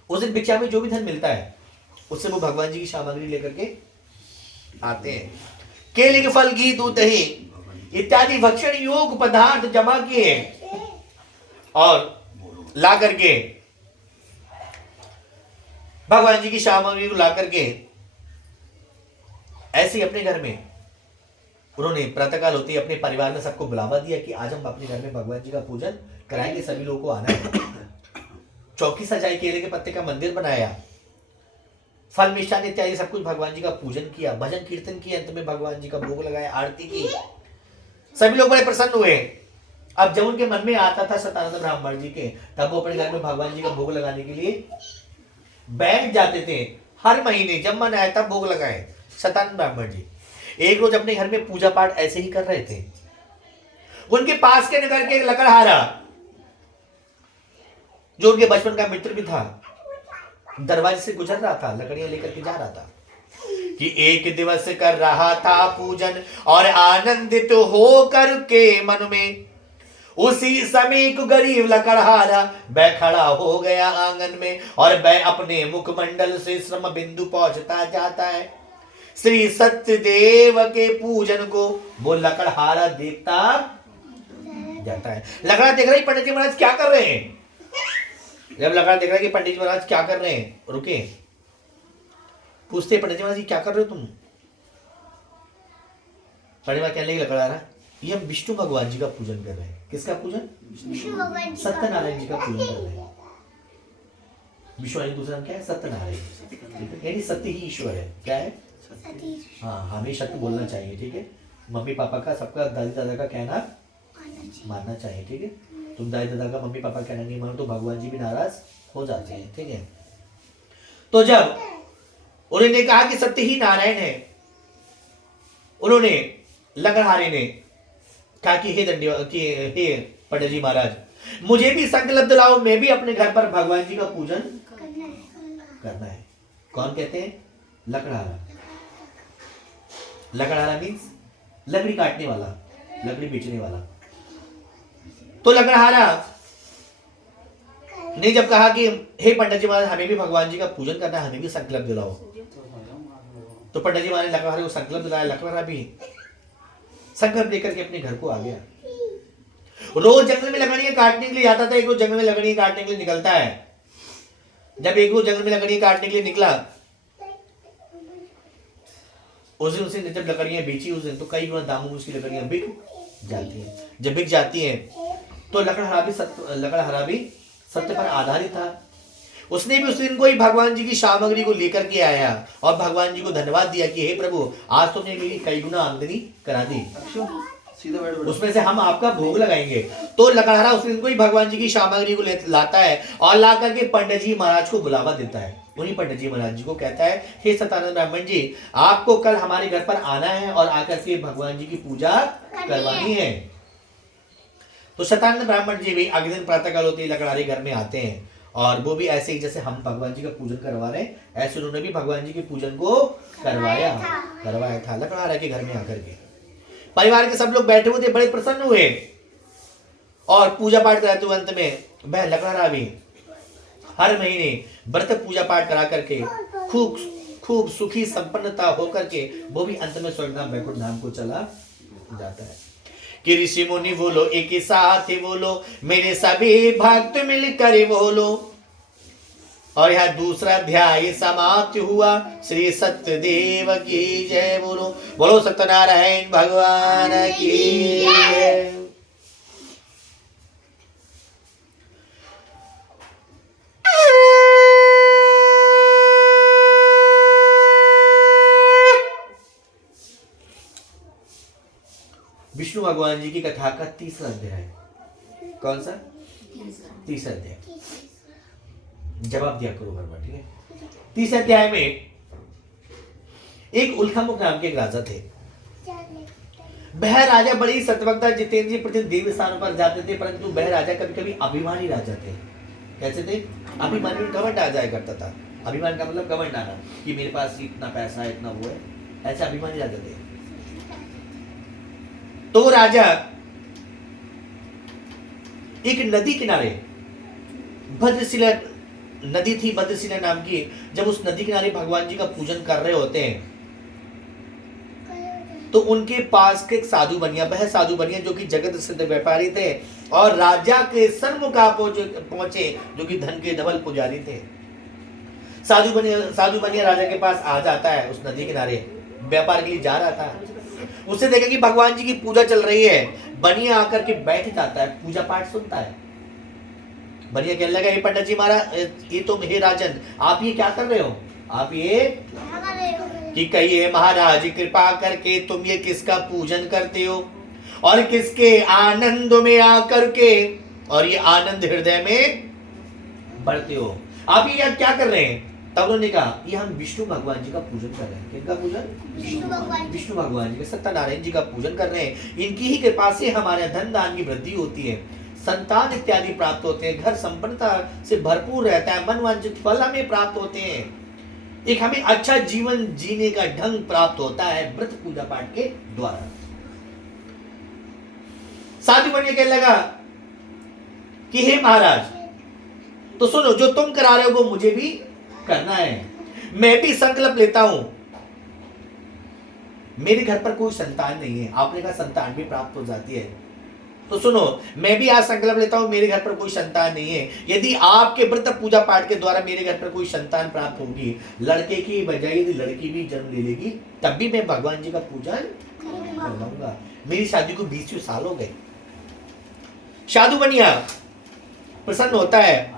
उस दिन भिक्षा में जो भी धन मिलता है उससे वो भगवान जी की सामग्री लेकर के आते हैं। केले के फल, घी, दूध, दही इत्यादि भक्षण योग पदार्थ जमा किए और ला करके भगवान जी की सामग्री को ला करके ऐसे ही अपने घर में उन्होंने प्रातःकाल होते ही अपने परिवार में सबको बुलावा दिया कि आज हम अपने घर में भगवान जी का पूजन कराएंगे, सभी लोगों को आना है। चौकी सजाई, केले के पत्ते का मंदिर बनाया, फल मिष्ठान इत्यादि सब कुछ भगवान जी का पूजन किया, भजन कीर्तन किया, अंत में भगवान जी का भोग लगाया, आरती की। सभी लोग बड़े प्रसन्न हुए। अब जब उनके मन में आता था सतानंद ब्राह्मण जी के, तब वो अपने घर में भगवान जी का भोग लगाने के लिए बैठ जाते थे। हर महीने जब मन आया तब भोग लगाए सतानंद ब्राह्मण जी। एक रोज अपने घर में पूजा पाठ ऐसे ही कर रहे थे। उनके पास के नगर के लकड़हारा, जो उनके बचपन का मित्र भी था, दरवाजे से गुजर रहा था, लकड़ियां लेकर के जा रहा था कि एक दिवस कर रहा था पूजन और आनंदित हो कर के मन में उसी समय एक गरीब लकड़हारा वह खड़ा हो गया आंगन में और वह अपने मुखमंडल से श्रम बिंदु पहुंचता जाता है। श्री सत्यदेव के पूजन को वो लकड़हारा देखता जाता है। लकड़ा देख रहा है पंडित जी महाराज क्या कर रहे हैं। जब लकड़ा देख रहा है कि पंडित जी महाराज क्या कर रहे हैं, रुके, पूछते पंडित जी महाराज जी क्या कर रहे हो तुम। पंडित महाराज कहने लगे लकड़हारा, ये हम विष्णु भगवान जी का पूजन कर रहे हैं। किसका पूजन? सत्यनारायण जी का पूजन कर रहे हैं। विष्णु का दूसरा नाम क्या है? सत्यनारायण, यानी सत्य ही ईश्वर है। क्या है? हाँ, हमें सत्य बोलना चाहिए, ठीक है। मम्मी पापा का, सबका, दादी दादा का कहना मानना चाहिए, ठीक है। तुम दादी दादा का, मम्मी पापा का कहना नहीं मानो तो भगवान जी भी नाराज हो जाते हैं, ठीक है। तो जब उन्होंने कहा कि सत्य ही नारायण है, उन्होंने लकड़हारे ने कहा कि हे पंडित जी महाराज, मुझे भी संकल्प दिलाओ, मैं भी अपने घर पर भगवान जी का पूजन करना है। कौन कहते हैं? लकड़हारा। लकड़हारा मीन्स लकड़ी काटने वाला, लकड़ी बेचने वाला। तो लकड़हारा ने जब कहा कि हे पंडित जी महाराज, हमें भी भगवान जी का पूजन करना है, हमें भी संकल्प दिलाओ, तो पंडित जी महाराज ने लकड़हारे को संकल्प दिलाया। लकड़हारा भी संकल्प लेकर के अपने घर को आ गया। रोज जंगल में लकड़ियां काटने के लिए जाता था। एक रोज जंगल में लकड़ियां काटने के लिए निकलता है। जब एक रोज जंगल में लकड़ियां काटने के लिए निकला, उस दिन उसने जब लकड़ियां बेची उस दिन, तो कई गुना दामों में उसकी लकड़ियां बिक जाती हैं। जब बिक जाती हैं तो लकड़हारा भी सत्य पर आधारित था। उसने भी उस दिन को ही भगवान जी की सामग्री को लेकर के आया और भगवान जी को धन्यवाद दिया कि हे प्रभु, आज तुमने मेरी कई गुना आमदनी करा दी, उसमें से हम आपका भोग लगाएंगे। तो लकड़हारा उस दिन को ही भगवान जी की सामग्री को लाता है और ला करके पंडित जी महाराज को बुलावा देता है। उन्हीं पंडित जी महाराज जी को कहता है, हे सत्यानंद ब्राह्मण जी, आपको कल हमारे घर पर आना है और आकर के भगवान जी की पूजा करवानी है। तो सत्यानंद ब्राह्मण जी भी अगले दिन प्रातःकाल होते ही लकड़हारे घर में आते हैं और वो भी ऐसे ही जैसे हम भगवान जी का पूजन करवा रहे हैं, ऐसे उन्होंने भी भगवान जी के पूजन को करवाया था लकड़हारा के घर में आकर के। परिवार के सब लोग बैठे हुए थे, बड़े प्रसन्न हुए और पूजा पाठ कराते हुए अंत में वह लकड़हारा भी हर महीने व्रत पूजा पाठ करा करके खूब सुखी संपन्नता होकर के वो भी अंत में स्वर्गधाम वैकुंठ धाम को चला जाता है। कि ऋषि मुनि बोलो एक ही साथ बोलो, मेरे सभी भक्त मिलकर बोलो। और यह दूसरा अध्याय समाप्त हुआ। श्री सत्यदेव की जय बोलो। बोलो सत्यनारायण भगवान की जय। विष्णु भगवान जी की कथा का तीसरा अध्याय। कौन सा? तीसरा अध्याय। जवाब दिया करो हर बार, ठीक है। तीसरे अध्याय में एक उल्कामुख नाम के एक राजा थे। वह राजा बड़ी सतवक्ता जितेंद्र प्रतिदिन देव स्थानों पर जाते थे, परंतु वह राजा कभी कभी अभिमानी राजा थे। कैसे थे? अभिमानी, घमंड आ जाया करता था। अभिमान का मतलब घमंड आना कि मेरे पास इतना पैसा है, इतना वो है, ऐसे अभिमानी राजा थे। तो राजा एक नदी किनारे, भद्रशिला नदी थी, भद्रशिला नाम की, जब उस नदी किनारे भगवान जी का पूजन कर रहे होते हैं तो उनके पास के एक साधु बनिया, वह साधु बनिया जो कि जगत सिद्ध व्यापारी थे और राजा के सन्मुख पहुंचे जो कि धन के धवल पुजारी थे। साधु बनिया राजा के पास आ जाता है, उस नदी किनारे व्यापार के लिए जा रहा था। उससे देखा कि भगवान जी की पूजा चल रही है। बनिया आकर के बैठ जाता है, पूजा पाठ सुनता है। बनिया कहने लगा, हे पंडित जी महाराज, ये तुम, हे राजन, आप ये क्या कर रहे हो? आप ये कि कहिए महाराज, कृपा करके तुम ये किसका पूजन करते हो और किसके आनंद में आकर के और ये आनंद हृदय में बढ़ते हो? आप ये क्या कर रहे हैं? तब उन्होंने कहा, ये हम विष्णु भगवान जी का पूजन कर रहे हैं। किनका पूजन? विष्णु भगवान जी का, सत्यनारायण जी का पूजन कर रहे हैं। इनकी ही कृपा से हमारे धन दान की वृद्धि होती है, संतान इत्यादि प्राप्त होते हैं, घर संपन्नता से भरपूर रहता है, मनवांछित फल हमें प्राप्त होते हैं, एक हमें अच्छा जीवन जीने का ढंग प्राप्त होता है व्रत पूजा पाठ के द्वारा। साधु बनिया कहने लगा, कि हे महाराज, तो सुनो, जो तुम करा रहे हो वो मुझे भी करना है। मैं भी संकल्प लेता हूं। मेरे घर पर कोई संतान नहीं है, आपने कहा संतान भी प्राप्त हो जाती है, तो सुनो, मैं भी आज संकल्प लेता हूं, मेरे घर पर कोई संतान नहीं है। यदि आपके व्रत पूजा पाठ के द्वारा मेरे घर पर कोई संतान प्राप्त होगी, लड़के की बजाय यदि लड़की भी जन्म ले लेगी, तब भी मैं भगवान जी का पूजन करवाऊंगा। मेरी शादी को 20 साल हो गए। साधु बनिया प्रसन्न होता है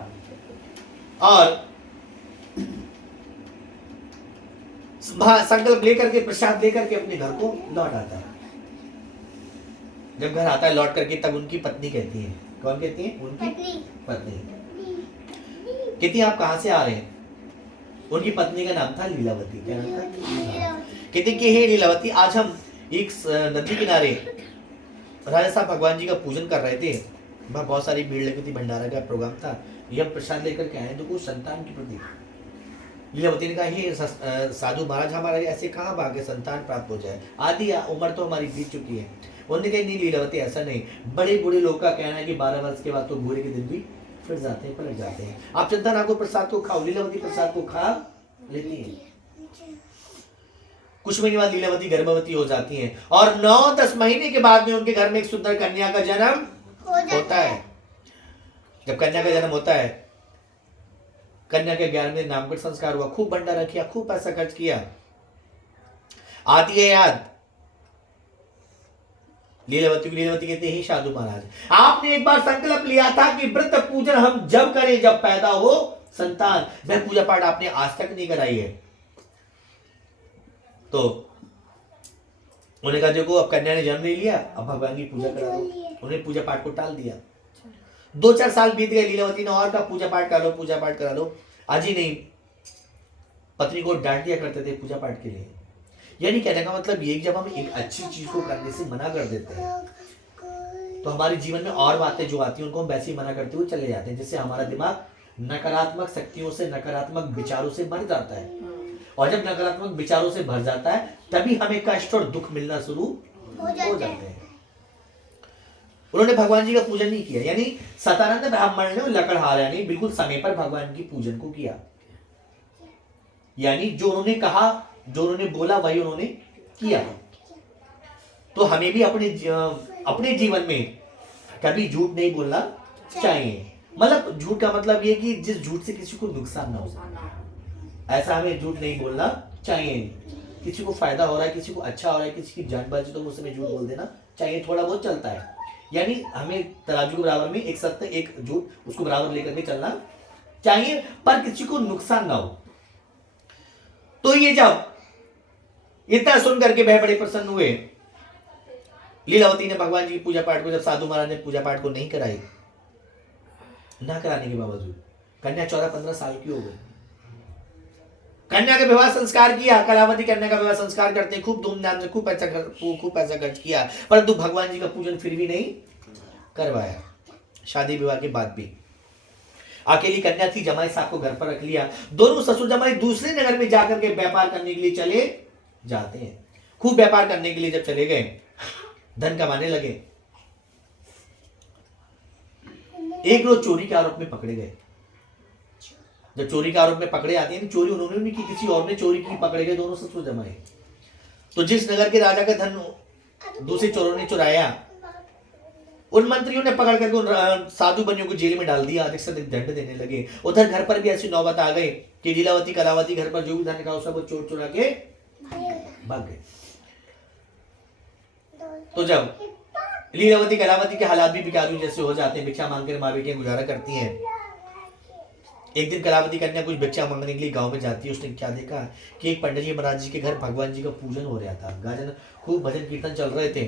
और संकल्प लेकर के, प्रसाद लेकर के अपने घर को लौट आता है। जब घर आता है लौट करके, तब उनकी पत्नी कहती है, कौन कहती है? उनकी पत्नी कहती है, आप कहां से आ रहे हैं? उनकी पत्नी का नाम था लीलावती। क्या नाम था? कहती कि हे लीलावती, आज हम एक नदी किनारे राजा साहब भगवान जी का पूजन कर रहे थे, वहाँ बहुत सारी भीड़ लगी थी, भंडारा का प्रोग्राम था, ये हम प्रसाद लेकर के आए तो कुछ संतान की प्रति। लीलावती ने कहा, हे साधु महाराज, हमारे ऐसे कहाँ भाग्य संतान प्राप्त हो जाए, आधी उम्र तो हमारी बीत चुकी है। उन्होंने कहा, नहीं लीलावती, ऐसा नहीं, बड़े बूढ़े लोग का कहना है कि 12 वर्ष के बाद तो बूढ़े के दिन भी फिर जाते हैं, पलट जाते हैं। आप चिंता ना करो, प्रसाद को खाओ। लीलावती प्रसाद को खा लेती है। कुछ महीने बाद लीलावती गर्भवती हो जाती हैं और 9-10 महीने के बाद में उनके घर में एक सुंदर कन्या का जन्म होता है। जब कन्या का जन्म होता है, कन्या के 11वें नामकरण संस्कार हुआ, खूब भंडारा किया, खूब पैसा खर्च किया। आती है याद लीलावती को। लीलावती कहते हैं, साधु महाराज, आपने एक बार संकल्प लिया था कि व्रत पूजन हम जब करें जब पैदा हो संतान। वह पूजा पाठ आपने आज तक नहीं कराई है। तो उन्होंने कहा, देखो अब कन्या ने जन्म ले लिया, अब भगवान की पूजा करा दो। उन्होंने पूजा पाठ को टाल दिया। 2-4 साल बीत गए। लीलावती ने और कहा, पूजा पाठ करा लो, पूजा पाठ करा लो। आज ही नहीं, पत्नी को डांट दिया करते थे पूजा पाठ के लिए। यानी कहने का मतलब ये, जब हम एक अच्छी चीज को करने से मना कर देते हैं, तो हमारे जीवन में और बातें जो आती हैं उनको हम वैसे ही मना करते हुए चले जाते हैं, जिससे हमारा दिमाग नकारात्मक शक्तियों से, नकारात्मक विचारों से भर जाता है। और जब नकारात्मक विचारों से भर जाता है, तभी हमें कष्ट और दुख मिलना शुरू हो जाते हैं। उन्होंने भगवान जी का पूजन नहीं किया, यानी सतानंद ब्राह्मण ने लकड़हारा यानी बिल्कुल समय पर भगवान की पूजन को किया। यानी जो उन्होंने कहा, जो उन्होंने बोला, वही उन्होंने किया। तो हमें भी अपने जीवन में कभी झूठ नहीं बोलना चाहिए। मतलब झूठ का मतलब ये कि जिस झूठ से किसी को नुकसान ना हो, ऐसा हमें झूठ नहीं बोलना चाहिए। किसी को फायदा हो रहा है, किसी को अच्छा हो रहा है, किसी की जान बाजी, तो उस समय झूठ बोल देना चाहिए, थोड़ा बहुत चलता है। यानी हमें तराजू के बराबर में एक सत्य एक झूठ, उसको बराबर लेकर के चलना चाहिए, पर किसी को नुकसान ना हो। तो ये जब इतना सुन करके वह बड़े प्रसन्न हुए। लीलावती ने भगवान जी की पूजा पाठ को, जब साधु महाराज ने पूजा पाठ को नहीं कराई, ना कराने के बावजूद कन्या 14-15 साल की हो गई। कन्या का विवाह संस्कार किया। कलावती कन्या का विवाह संस्कार करते खूब धूमधाम से, खूब पैसा खर्च किया, परंतु भगवान जी का पूजन फिर भी नहीं करवाया। शादी विवाह के बाद भी अकेली कन्या थी, जमाई साहब को घर पर रख लिया। दोनों ससुर जमाई दूसरे नगर में जाकर के व्यापार करने के लिए चले जाते हैं। खूब व्यापार करने के लिए जब चले गए, धन कमाने लगे, एक रोज चोरी के आरोप में पकड़े गए। जब चोरी के आरोप में पकड़े आते हैं, चोरी उन्होंने नहीं की, किसी और ने चोरी की, पकड़े गए दोनों ससुर जमाई। तो जिस नगर के राजा का धन दूसरे चोरों ने चुराया, उन मंत्रियों ने पकड़ करके साधु बनियों को जेल में डाल दिया, अधिक से अधिक दंड देने लगे। उधर घर पर भी ऐसी नौबत आ गई कि लीलावती कलावती घर पर जो भी धन का सब चोर चुरा के भाग गए। तो जब लीलावती कलावती के हालात भी भिखारियों जैसे हो जाते हैं, भिक्षा मांगकर माँ बेटियां गुजारा करती हैं। एक दिन कलावती कन्या कुछ भिक्षा मांगने के लिए गांव में जाती है। उसने क्या देखा कि एक पंडित जी महाराज जी के घर भगवान जी का पूजन हो रहा था, गाजन खूब भजन कीर्तन चल रहे थे।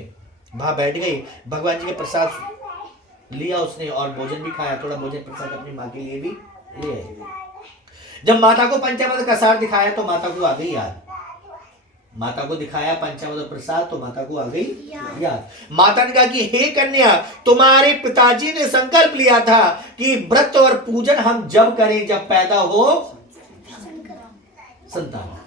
वहां बैठ गई, भगवान जी के प्रसाद लिया उसने और भोजन भी खाया, थोड़ा भोजन प्रसाद अपनी माँ के लिए भी ले आई। जब माता को पंचामृत का सार दिखाया तो माता को आ गई याद। माता को दिखाया पंचामृत प्रसाद तो माता को आ गई याद। माता ने कहा कि हे कन्या, तुम्हारे पिताजी ने संकल्प लिया था कि व्रत और पूजन हम जब करें जब पैदा हो संतान।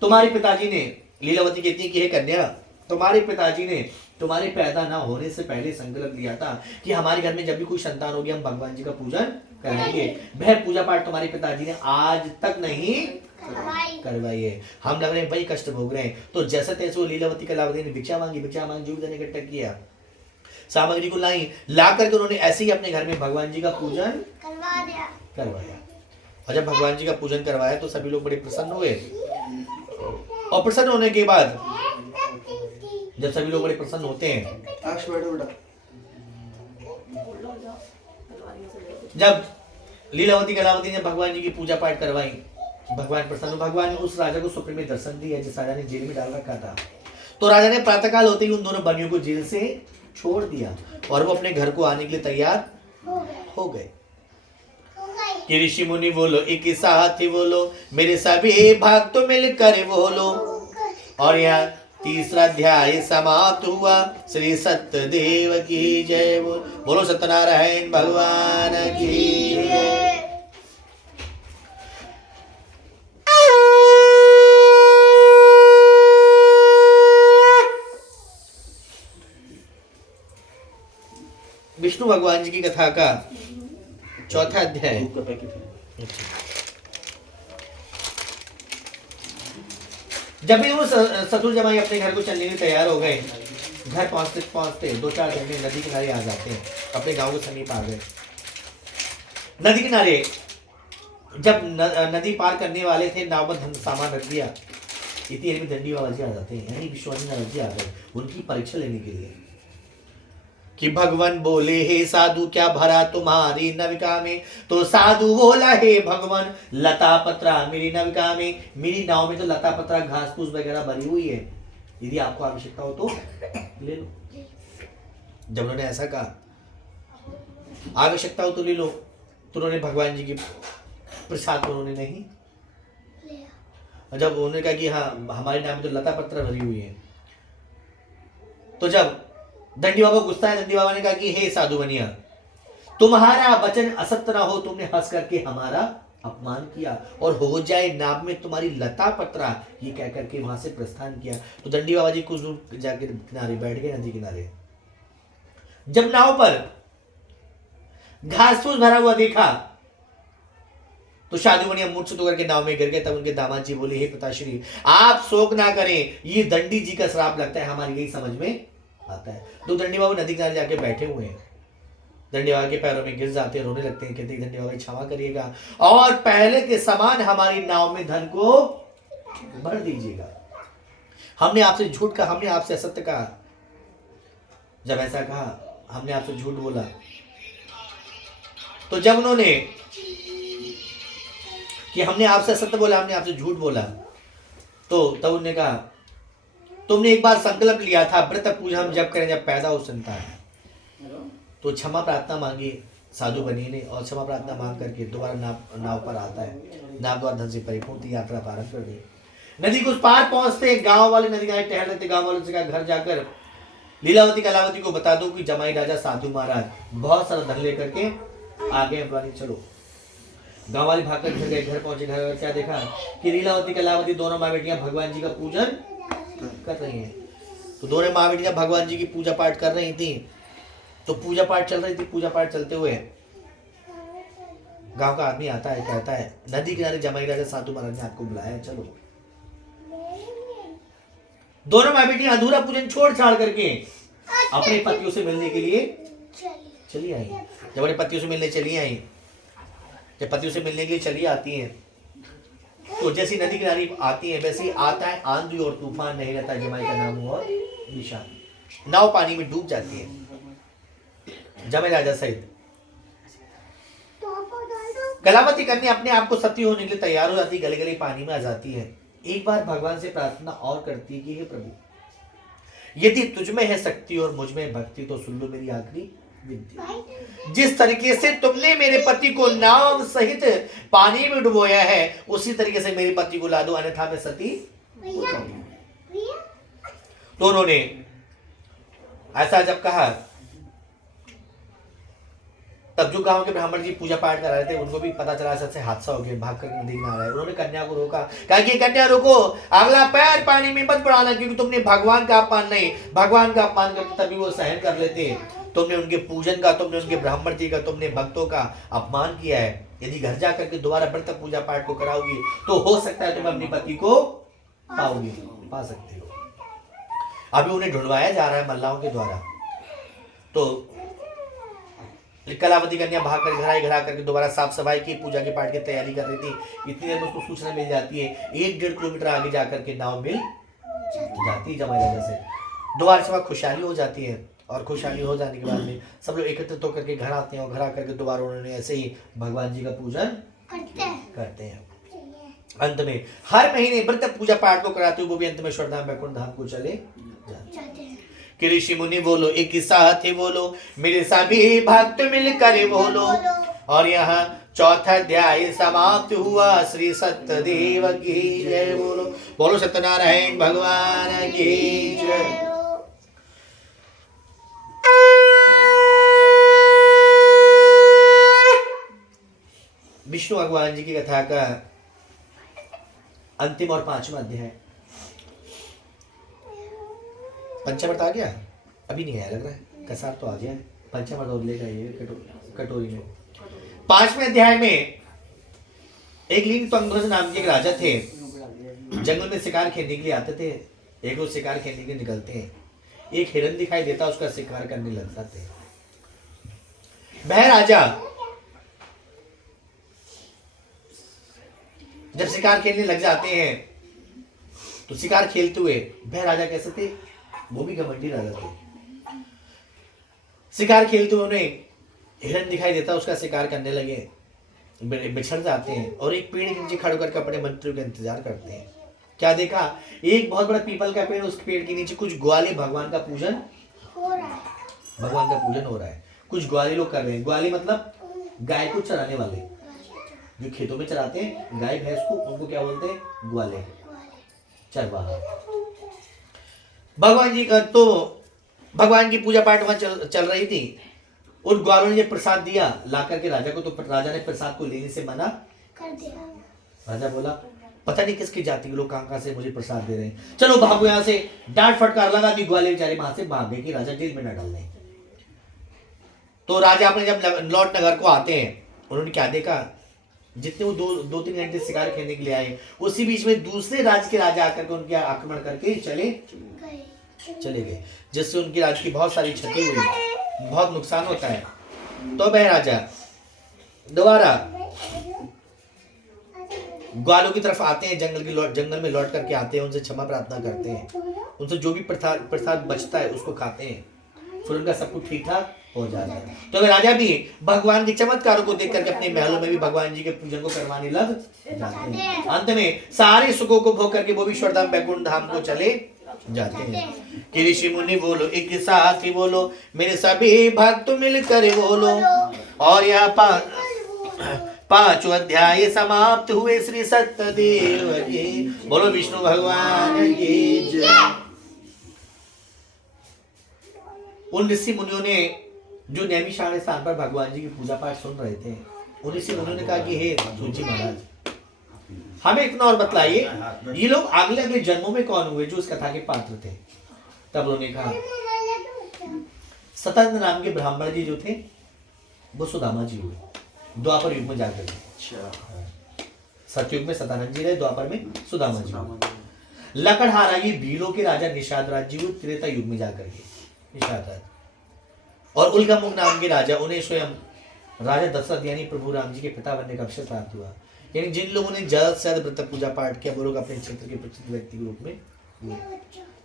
तुम्हारे पिताजी ने, लीलावती कहती है कि हे कन्या, तुम्हारे पिताजी ने तुम्हारे पैदा ना होने से पहले संकल्प लिया था कि हमारे घर में जब भी कोई संतान होगी हम भगवान जी का पूजन करेंगे। वह पूजा पाठ तुम्हारे पिताजी ने आज तक नहीं करवाई है। हम लग रहे हैं वही कष्ट भोग रहे हैं। तो जैसा तैसे वो लीलावती कलावती ने भिक्षा मांगी जो भी इकट्ठा किया, सामग्री को ला करके उन्होंने ऐसे ही अपने घर में भगवान जी का पूजन करवाया। और जब भगवान जी का पूजन करवाया तो सभी लोग बड़े प्रसन्न हुए। और प्रसन्न होने के बाद जब सभी लोग बड़े प्रसन्न होते हैं, जब लीलावती कलावती ने भगवान जी की पूजा पाठ करवाई, भगवान प्रसन्न, भगवान ने उस राजा को स्वप्न में दर्शन दिया जिस राजा ने जेल में डाल रखा था। तो राजा ने प्रातःकाल होते ही उन दोनों बनियों को जेल से छोड़ दिया और वो अपने घर को आने के लिए तैयार हो गए। कि ऋषि मुनि बोलो एक साथ ही बोलो, मेरे सभी भक्त मिलकर बोलो। और यहाँ तीसरा अध्याय समाप्त हुआ। श्री सत्यदेव की जय। बोलो सत्यनारायण भगवान की जय। विष्णु भगवान जी की कथा का चौथा अध्याय। जब भी वो ससुर जमाई अपने घर को चलने के तैयार हो गए, घर पहुंचते पहुंचते 2-4 दिन में नदी किनारे आ जाते हैं। अपने गांव के समीप आ गए। नदी किनारे जब नदी पार करने वाले थे, नाव में सामान रख दिया, इतनी में दंडी बाबा जी आ जाते हैं, यानी विश्वनाथ जी आ गए उनकी परीक्षा लेने के लिए। कि भगवान बोले हे साधु क्या भरा तुम्हारी नविका में? तो साधु बोला हे भगवान लता पत्रा मेरी नविका में। मेरी नाव में तो लता पत्रा घास फूस वगैरह भरी हुई है, यदि आपको आवश्यकता हो तो ले लो। जब उन्होंने ऐसा कहा आवश्यकता हो तो ले लो, तो उन्होंने भगवान जी की प्रसाद उन्होंने नहीं लिया। जब उन्होंने कहा कि हाँ हमारे नाम में तो लता पत्रा भरी हुई है, तो जब दंडी बाबा गुस्सा है, दंडी बाबा ने कहा कि हे साधु बनिया, तुम्हारा वचन असत्य ना हो, तुमने हंस करके हमारा अपमान किया और हो जाए नाव में तुम्हारी लता पत्रा, ये कह करके वहां से प्रस्थान किया। तो दंडी बाबा जी कुछ दूर जाके किनारे बैठ गए, नदी किनारे। जब नाव पर घास फूस भरा हुआ देखा तो साधु बनिया मूर्छित होकर के नाव में गिर गए। तब उनके दामाद जी बोले हे पिताश्री आप शोक ना करें, ये दंडी जी का श्राप लगता है, हमारी यही समझ में आता है। तो दंडी बाबू नदी किनारे जाके बैठे हुए हैं, दंडी बाबा के पैरों में गिर जाते हैं, रोने लगते हैं, कहते हैं दंडी बाबा क्षमा करिएगा और पहले के समान हमारी नाव में धन को भर दीजिएगा। हमने आपसे झूठ कहा, हमने आपसे असत्य कहा। जब ऐसा कहा हमने आपसे झूठ बोला, तो जब उन्होंने कि हमने आपसे असत्य बोला, हमने आपसे झूठ बोला, तो तब उन्होंने कहा तुमने एक बार संकल्प लिया था व्रत पूजा हम जब करें जब पैदा हो संतान, तो क्षमा प्रार्थना मांगी साधु बनी ने और क्षमा प्रार्थना मांग करके दोबारा नाव पर आता है। नाव द्वारा धन से परिपूर्ण यात्रा प्रारंभ कर दी। नदी को उस पार पहुंचते गांव वाले नदी किनारे टहल रहे थे। गांव वालों से कहा घर जाकर लीलावती कलावती को बता दो कि जमाई राजा साधु महाराज बहुत सारा धन लेकर के आ गए, अपनी चलो। गांव वाले भागकर घर गए, घर पहुंचे, घर क्या देखा कि लीलावती कलावती दोनों माँ बेटियां भगवान जी का पूजन कर रही हैं। तो दोनों माँ बेटियां भगवान जी की पूजा पाठ कर रही थी। तो पूजा पाठ चल रही थी, पूजा पाठ चलते हुए गांव का आदमी आता है, कहता है नदी किनारे जमाई राजा साधु महाराज ने आपको बुलाया, चलो। दोनों माँ बेटियां अधूरा पूजन छोड़ छाड़ करके अपने पतियों से मिलने के लिए चली आई। जब अपने पतियों से मिलने चली आई, जब पतियों से मिलने के लिए चली आती हैं, तो जैसी नदी किनारे आती है वैसे ही आता है आंधी और तूफान, नहीं रहता जमाई का नाम हुआ निशान। नाव पानी में डूब जाती है जमाई राजा सहित। कलावती कन्या अपने आप को सती होने के लिए तैयार हो जाती, गले गले पानी में आ जाती है। एक बार भगवान से प्रार्थना और करती है कि हे प्रभु यदि तुझ में है शक्ति और मुझ में भक्ति तो सुन लो मेरी आखिरी विनती। जिस तरीके से तुमने मेरे पति को नाव सहित पानी में डुबोया है उसी तरीके से मेरे पति को ला दो, अन्यथा मैं सती। तो उन्होंने ऐसा जब कहा तब जो गांव के ब्राह्मण जी पूजा पाठ करा रहे थे उनको भी पता चला सबसे हादसा हो गया, भाग कर नदी में आ रहा है। उन्होंने कन्या को रोका, कहा कि कन्या रुको, अगला पैर पानी में मत बढ़ाना, क्योंकि तुमने भगवान का अपमान नहीं, भगवान का अपमान करते तभी वो सहन कर लेते हैं। तुमने उनके पूजन का, तुमने उनके ब्राह्मण जी का, तुमने भक्तों का अपमान किया है। यदि घर जा करके दोबारा व्रत पूजा पाठ को कराओगी तो हो सकता है तुम अपने पति को पाओगी, पा सकते हो। अभी उन्हें ढूंढवाया जा रहा है मल्लाहों के द्वारा। तो कलावती कन्या भाग कर घर आ करके दोबारा साफ सफाई की, पूजा के पाठ की तैयारी कर रही थी। इतनी देर में उसको सूचना मिल जाती है, 1-1.5 किलोमीटर आगे जाकर के नाव मिल जाती है जमाई राजा से। दोबारा से वहाँ खुशहाली हो जाती है, और खुशहाली हो जाने के बाद में सब लोग एकत्रित होकर के घर आते हैं, और घर आकर के दोबारा उन्होंने ऐसे ही भगवान जी का पूजन करते हैं। अंत में हर महीने व्रत पूजा पाठ को कराते हुए वो भी अंत में श्रद्धाम वैकुंठ धाम को चले जाते हैं। कि ऋषि मुनि बोलो एक साथ ही बोलो, मेरे सभी भक्त मिलकर बोलो। और यहाँ चौथा अध्याय समाप्त हुआ। श्री सत्यदेव की जय बोलो। बोलो सत्यनारायण भगवान की जय। विष्णु भगवान जी की कथा का अंतिम और 5वां अध्याय। पंचामृत आ गया? अभी नहीं आया लग रहा है, कसार तो आ गया है। पंचामृत और लेकर आइए कटोरी में। 5वें अध्याय में एक लिंग पंगध्वज नाम के एक राजा थे, जंगल में शिकार खेलने के लिए आते थे। एक रोज शिकार खेलने के लिए निकलते हैं, एक हिरन दिखाई देता, उसका शिकार करने लग जाते हैं। वह राजा जब शिकार खेलने लग जाते हैं तो शिकार खेलते हुए वह राजा कैसे थे, वो भी घमंडी राजा थे। शिकार खेलते हुए उन्हें हिरन दिखाई देता, उसका शिकार करने लगे, बिछड़ जाते हैं और एक पेड़ के नीचे खड़े होकर अपने मंत्रियों का इंतजार करते हैं। क्या देखा, एक बहुत बड़ा पीपल का पेड़, उस पेड़ के नीचे कुछ ग्वाले भगवान का पूजन हो रहा है। भगवान का पूजन हो रहा है, कुछ ग्वाले लोग कर रहे हैं। ग्वाले मतलब गाय को चराने वाले, जो खेतों में चराते हैं गाय भैंस को, उनको क्या बोलते हैं, ग्वाले, चरवाहा। भगवान जी का तो भगवान की पूजा पाठ वहां चल रही थी। उन ग्वालों ने प्रसाद दिया ला करके राजा को, तो राजा ने प्रसाद को लेने से मना कर दिया। राजा बोला पता नहीं किसकी जाति के लोग कहां से मुझे प्रसाद दे रहे हैं, चलो भागो यहाँ से। डांट फटकार लगा दी, ग्वाले बेचारे वहां से भाग गए कि राजा जेल में न डाल दें। तो राजा अपने जब लौट नगर को आते हैं, उन्होंने क्या देखा, जितने वो दो 3 घंटे शिकार खेलने के लिए आए, उसी बीच में दूसरे राज्य के राजा आकर के उनके आक्रमण करके चले गए, जिससे उनकी राज्य की बहुत सारी क्षति हुई, बहुत नुकसान होता है। तो वह राजा दोबारा ग्वालों की तरफ आते हैं, जंगल में लौट करके आते हैं, उनसे क्षमा प्रार्थना करते हैं, उनसे जो भी प्रसाद बचता है उसको खाते हैं, फिर उनका सब कुछ ठीक ठाक हो जाता है। तो वे राजा भी भगवान के चमत्कारों को देख करके अपने महलों में भी भगवान जी के पूजन को करवाने लग जाते हैं। अंत में सारे सुखों को भोग करके वो भी श्रद्धाम वैकुंठ धाम को चले जाते हैं। कि ऋषि मुनि बोलो एक साथ ही बोलो, मेरे सभी भक्त मिलकर बोलो। और यहाँ 5 अध्याय समाप्त हुए। श्री सत्यदेव की बोलो, विष्णु भगवान की जय। उन ऋषि मुनियों ने जो नैमिषारण्य स्थान पर भगवान जी की पूजा पाठ सुन रहे थे, उन ऋषि मुनियों ने कहा कि हे सूची महाराज, हमें इतना और बतलाइए, ये लोग अगले अगले जन्मों में कौन हुए जो इस कथा के पात्र थे। तब उन्होंने कहा सतंग नाम के ब्राह्मण जी जो थे वो सुदामा जी हुए, द्वापर युग में जाकर। सतयुग में सतानंद जी रहे, द्वापर में सुदामा जी हुए। लकड़हारा ये भीलों के राजा निषाद राज जी हुए, त्रेता युग में जाकर के निषाद राज। और उल्कामुख नाम के राजा, उन्हें स्वयं राजा दशरथ यानी प्रभु राम जी के पिता बनने का अवसर प्राप्त हुआ। यानी जिन लोगों ने ज्यादा से ज्यादा व्रत पूजा पाठ किया वो लोग अपने क्षेत्र के प्रसिद्ध व्यक्ति के रूप में हुए।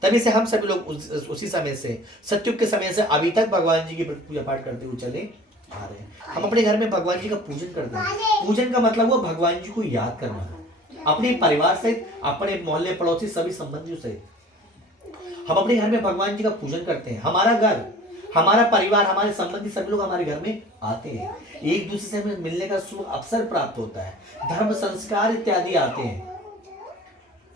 तभी से हम सभी लोग उसी समय से, सतयुग के समय से अभी तक भगवान जी की पूजा पाठ करते हुए चले आ रहे हैं। हम अपने घर में भगवान जी का पूजन करते हैं। पूजन का मतलब हुआ भगवान जी को याद करना, अपने परिवार सहित, अपने मोहल्ले पड़ोसी सभी संबंधियों सहित हम अपने घर में भगवान जी का पूजन करते हैं। हमारा घर, हमारा परिवार, हमारे संबंधी सभी लोग हमारे घर में आते हैं, एक दूसरे से हमें मिलने का शुभ अवसर प्राप्त होता है, धर्म संस्कार इत्यादि आते हैं,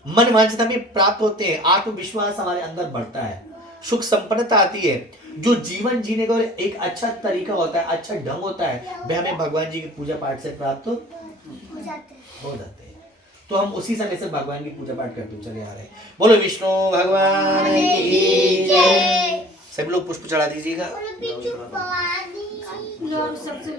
मन वांछित हमें प्राप्त होते हैं, आत्मविश्वास हमारे अंदर बढ़ता है, सुख संपन्नता आती है, जो जीवन जीने का एक अच्छा तरीका होता है, अच्छा ढंग होता है, वह हमें भगवान जी की पूजा पाठ से प्राप्त हो जाते हैं। तो हम उसी समय से भगवान की पूजा पाठ करते चले आ रहे हैं। बोलो विष्णु भगवान की जय। सभी लोग पुष्प चढ़ा दीजिएगा। सबसे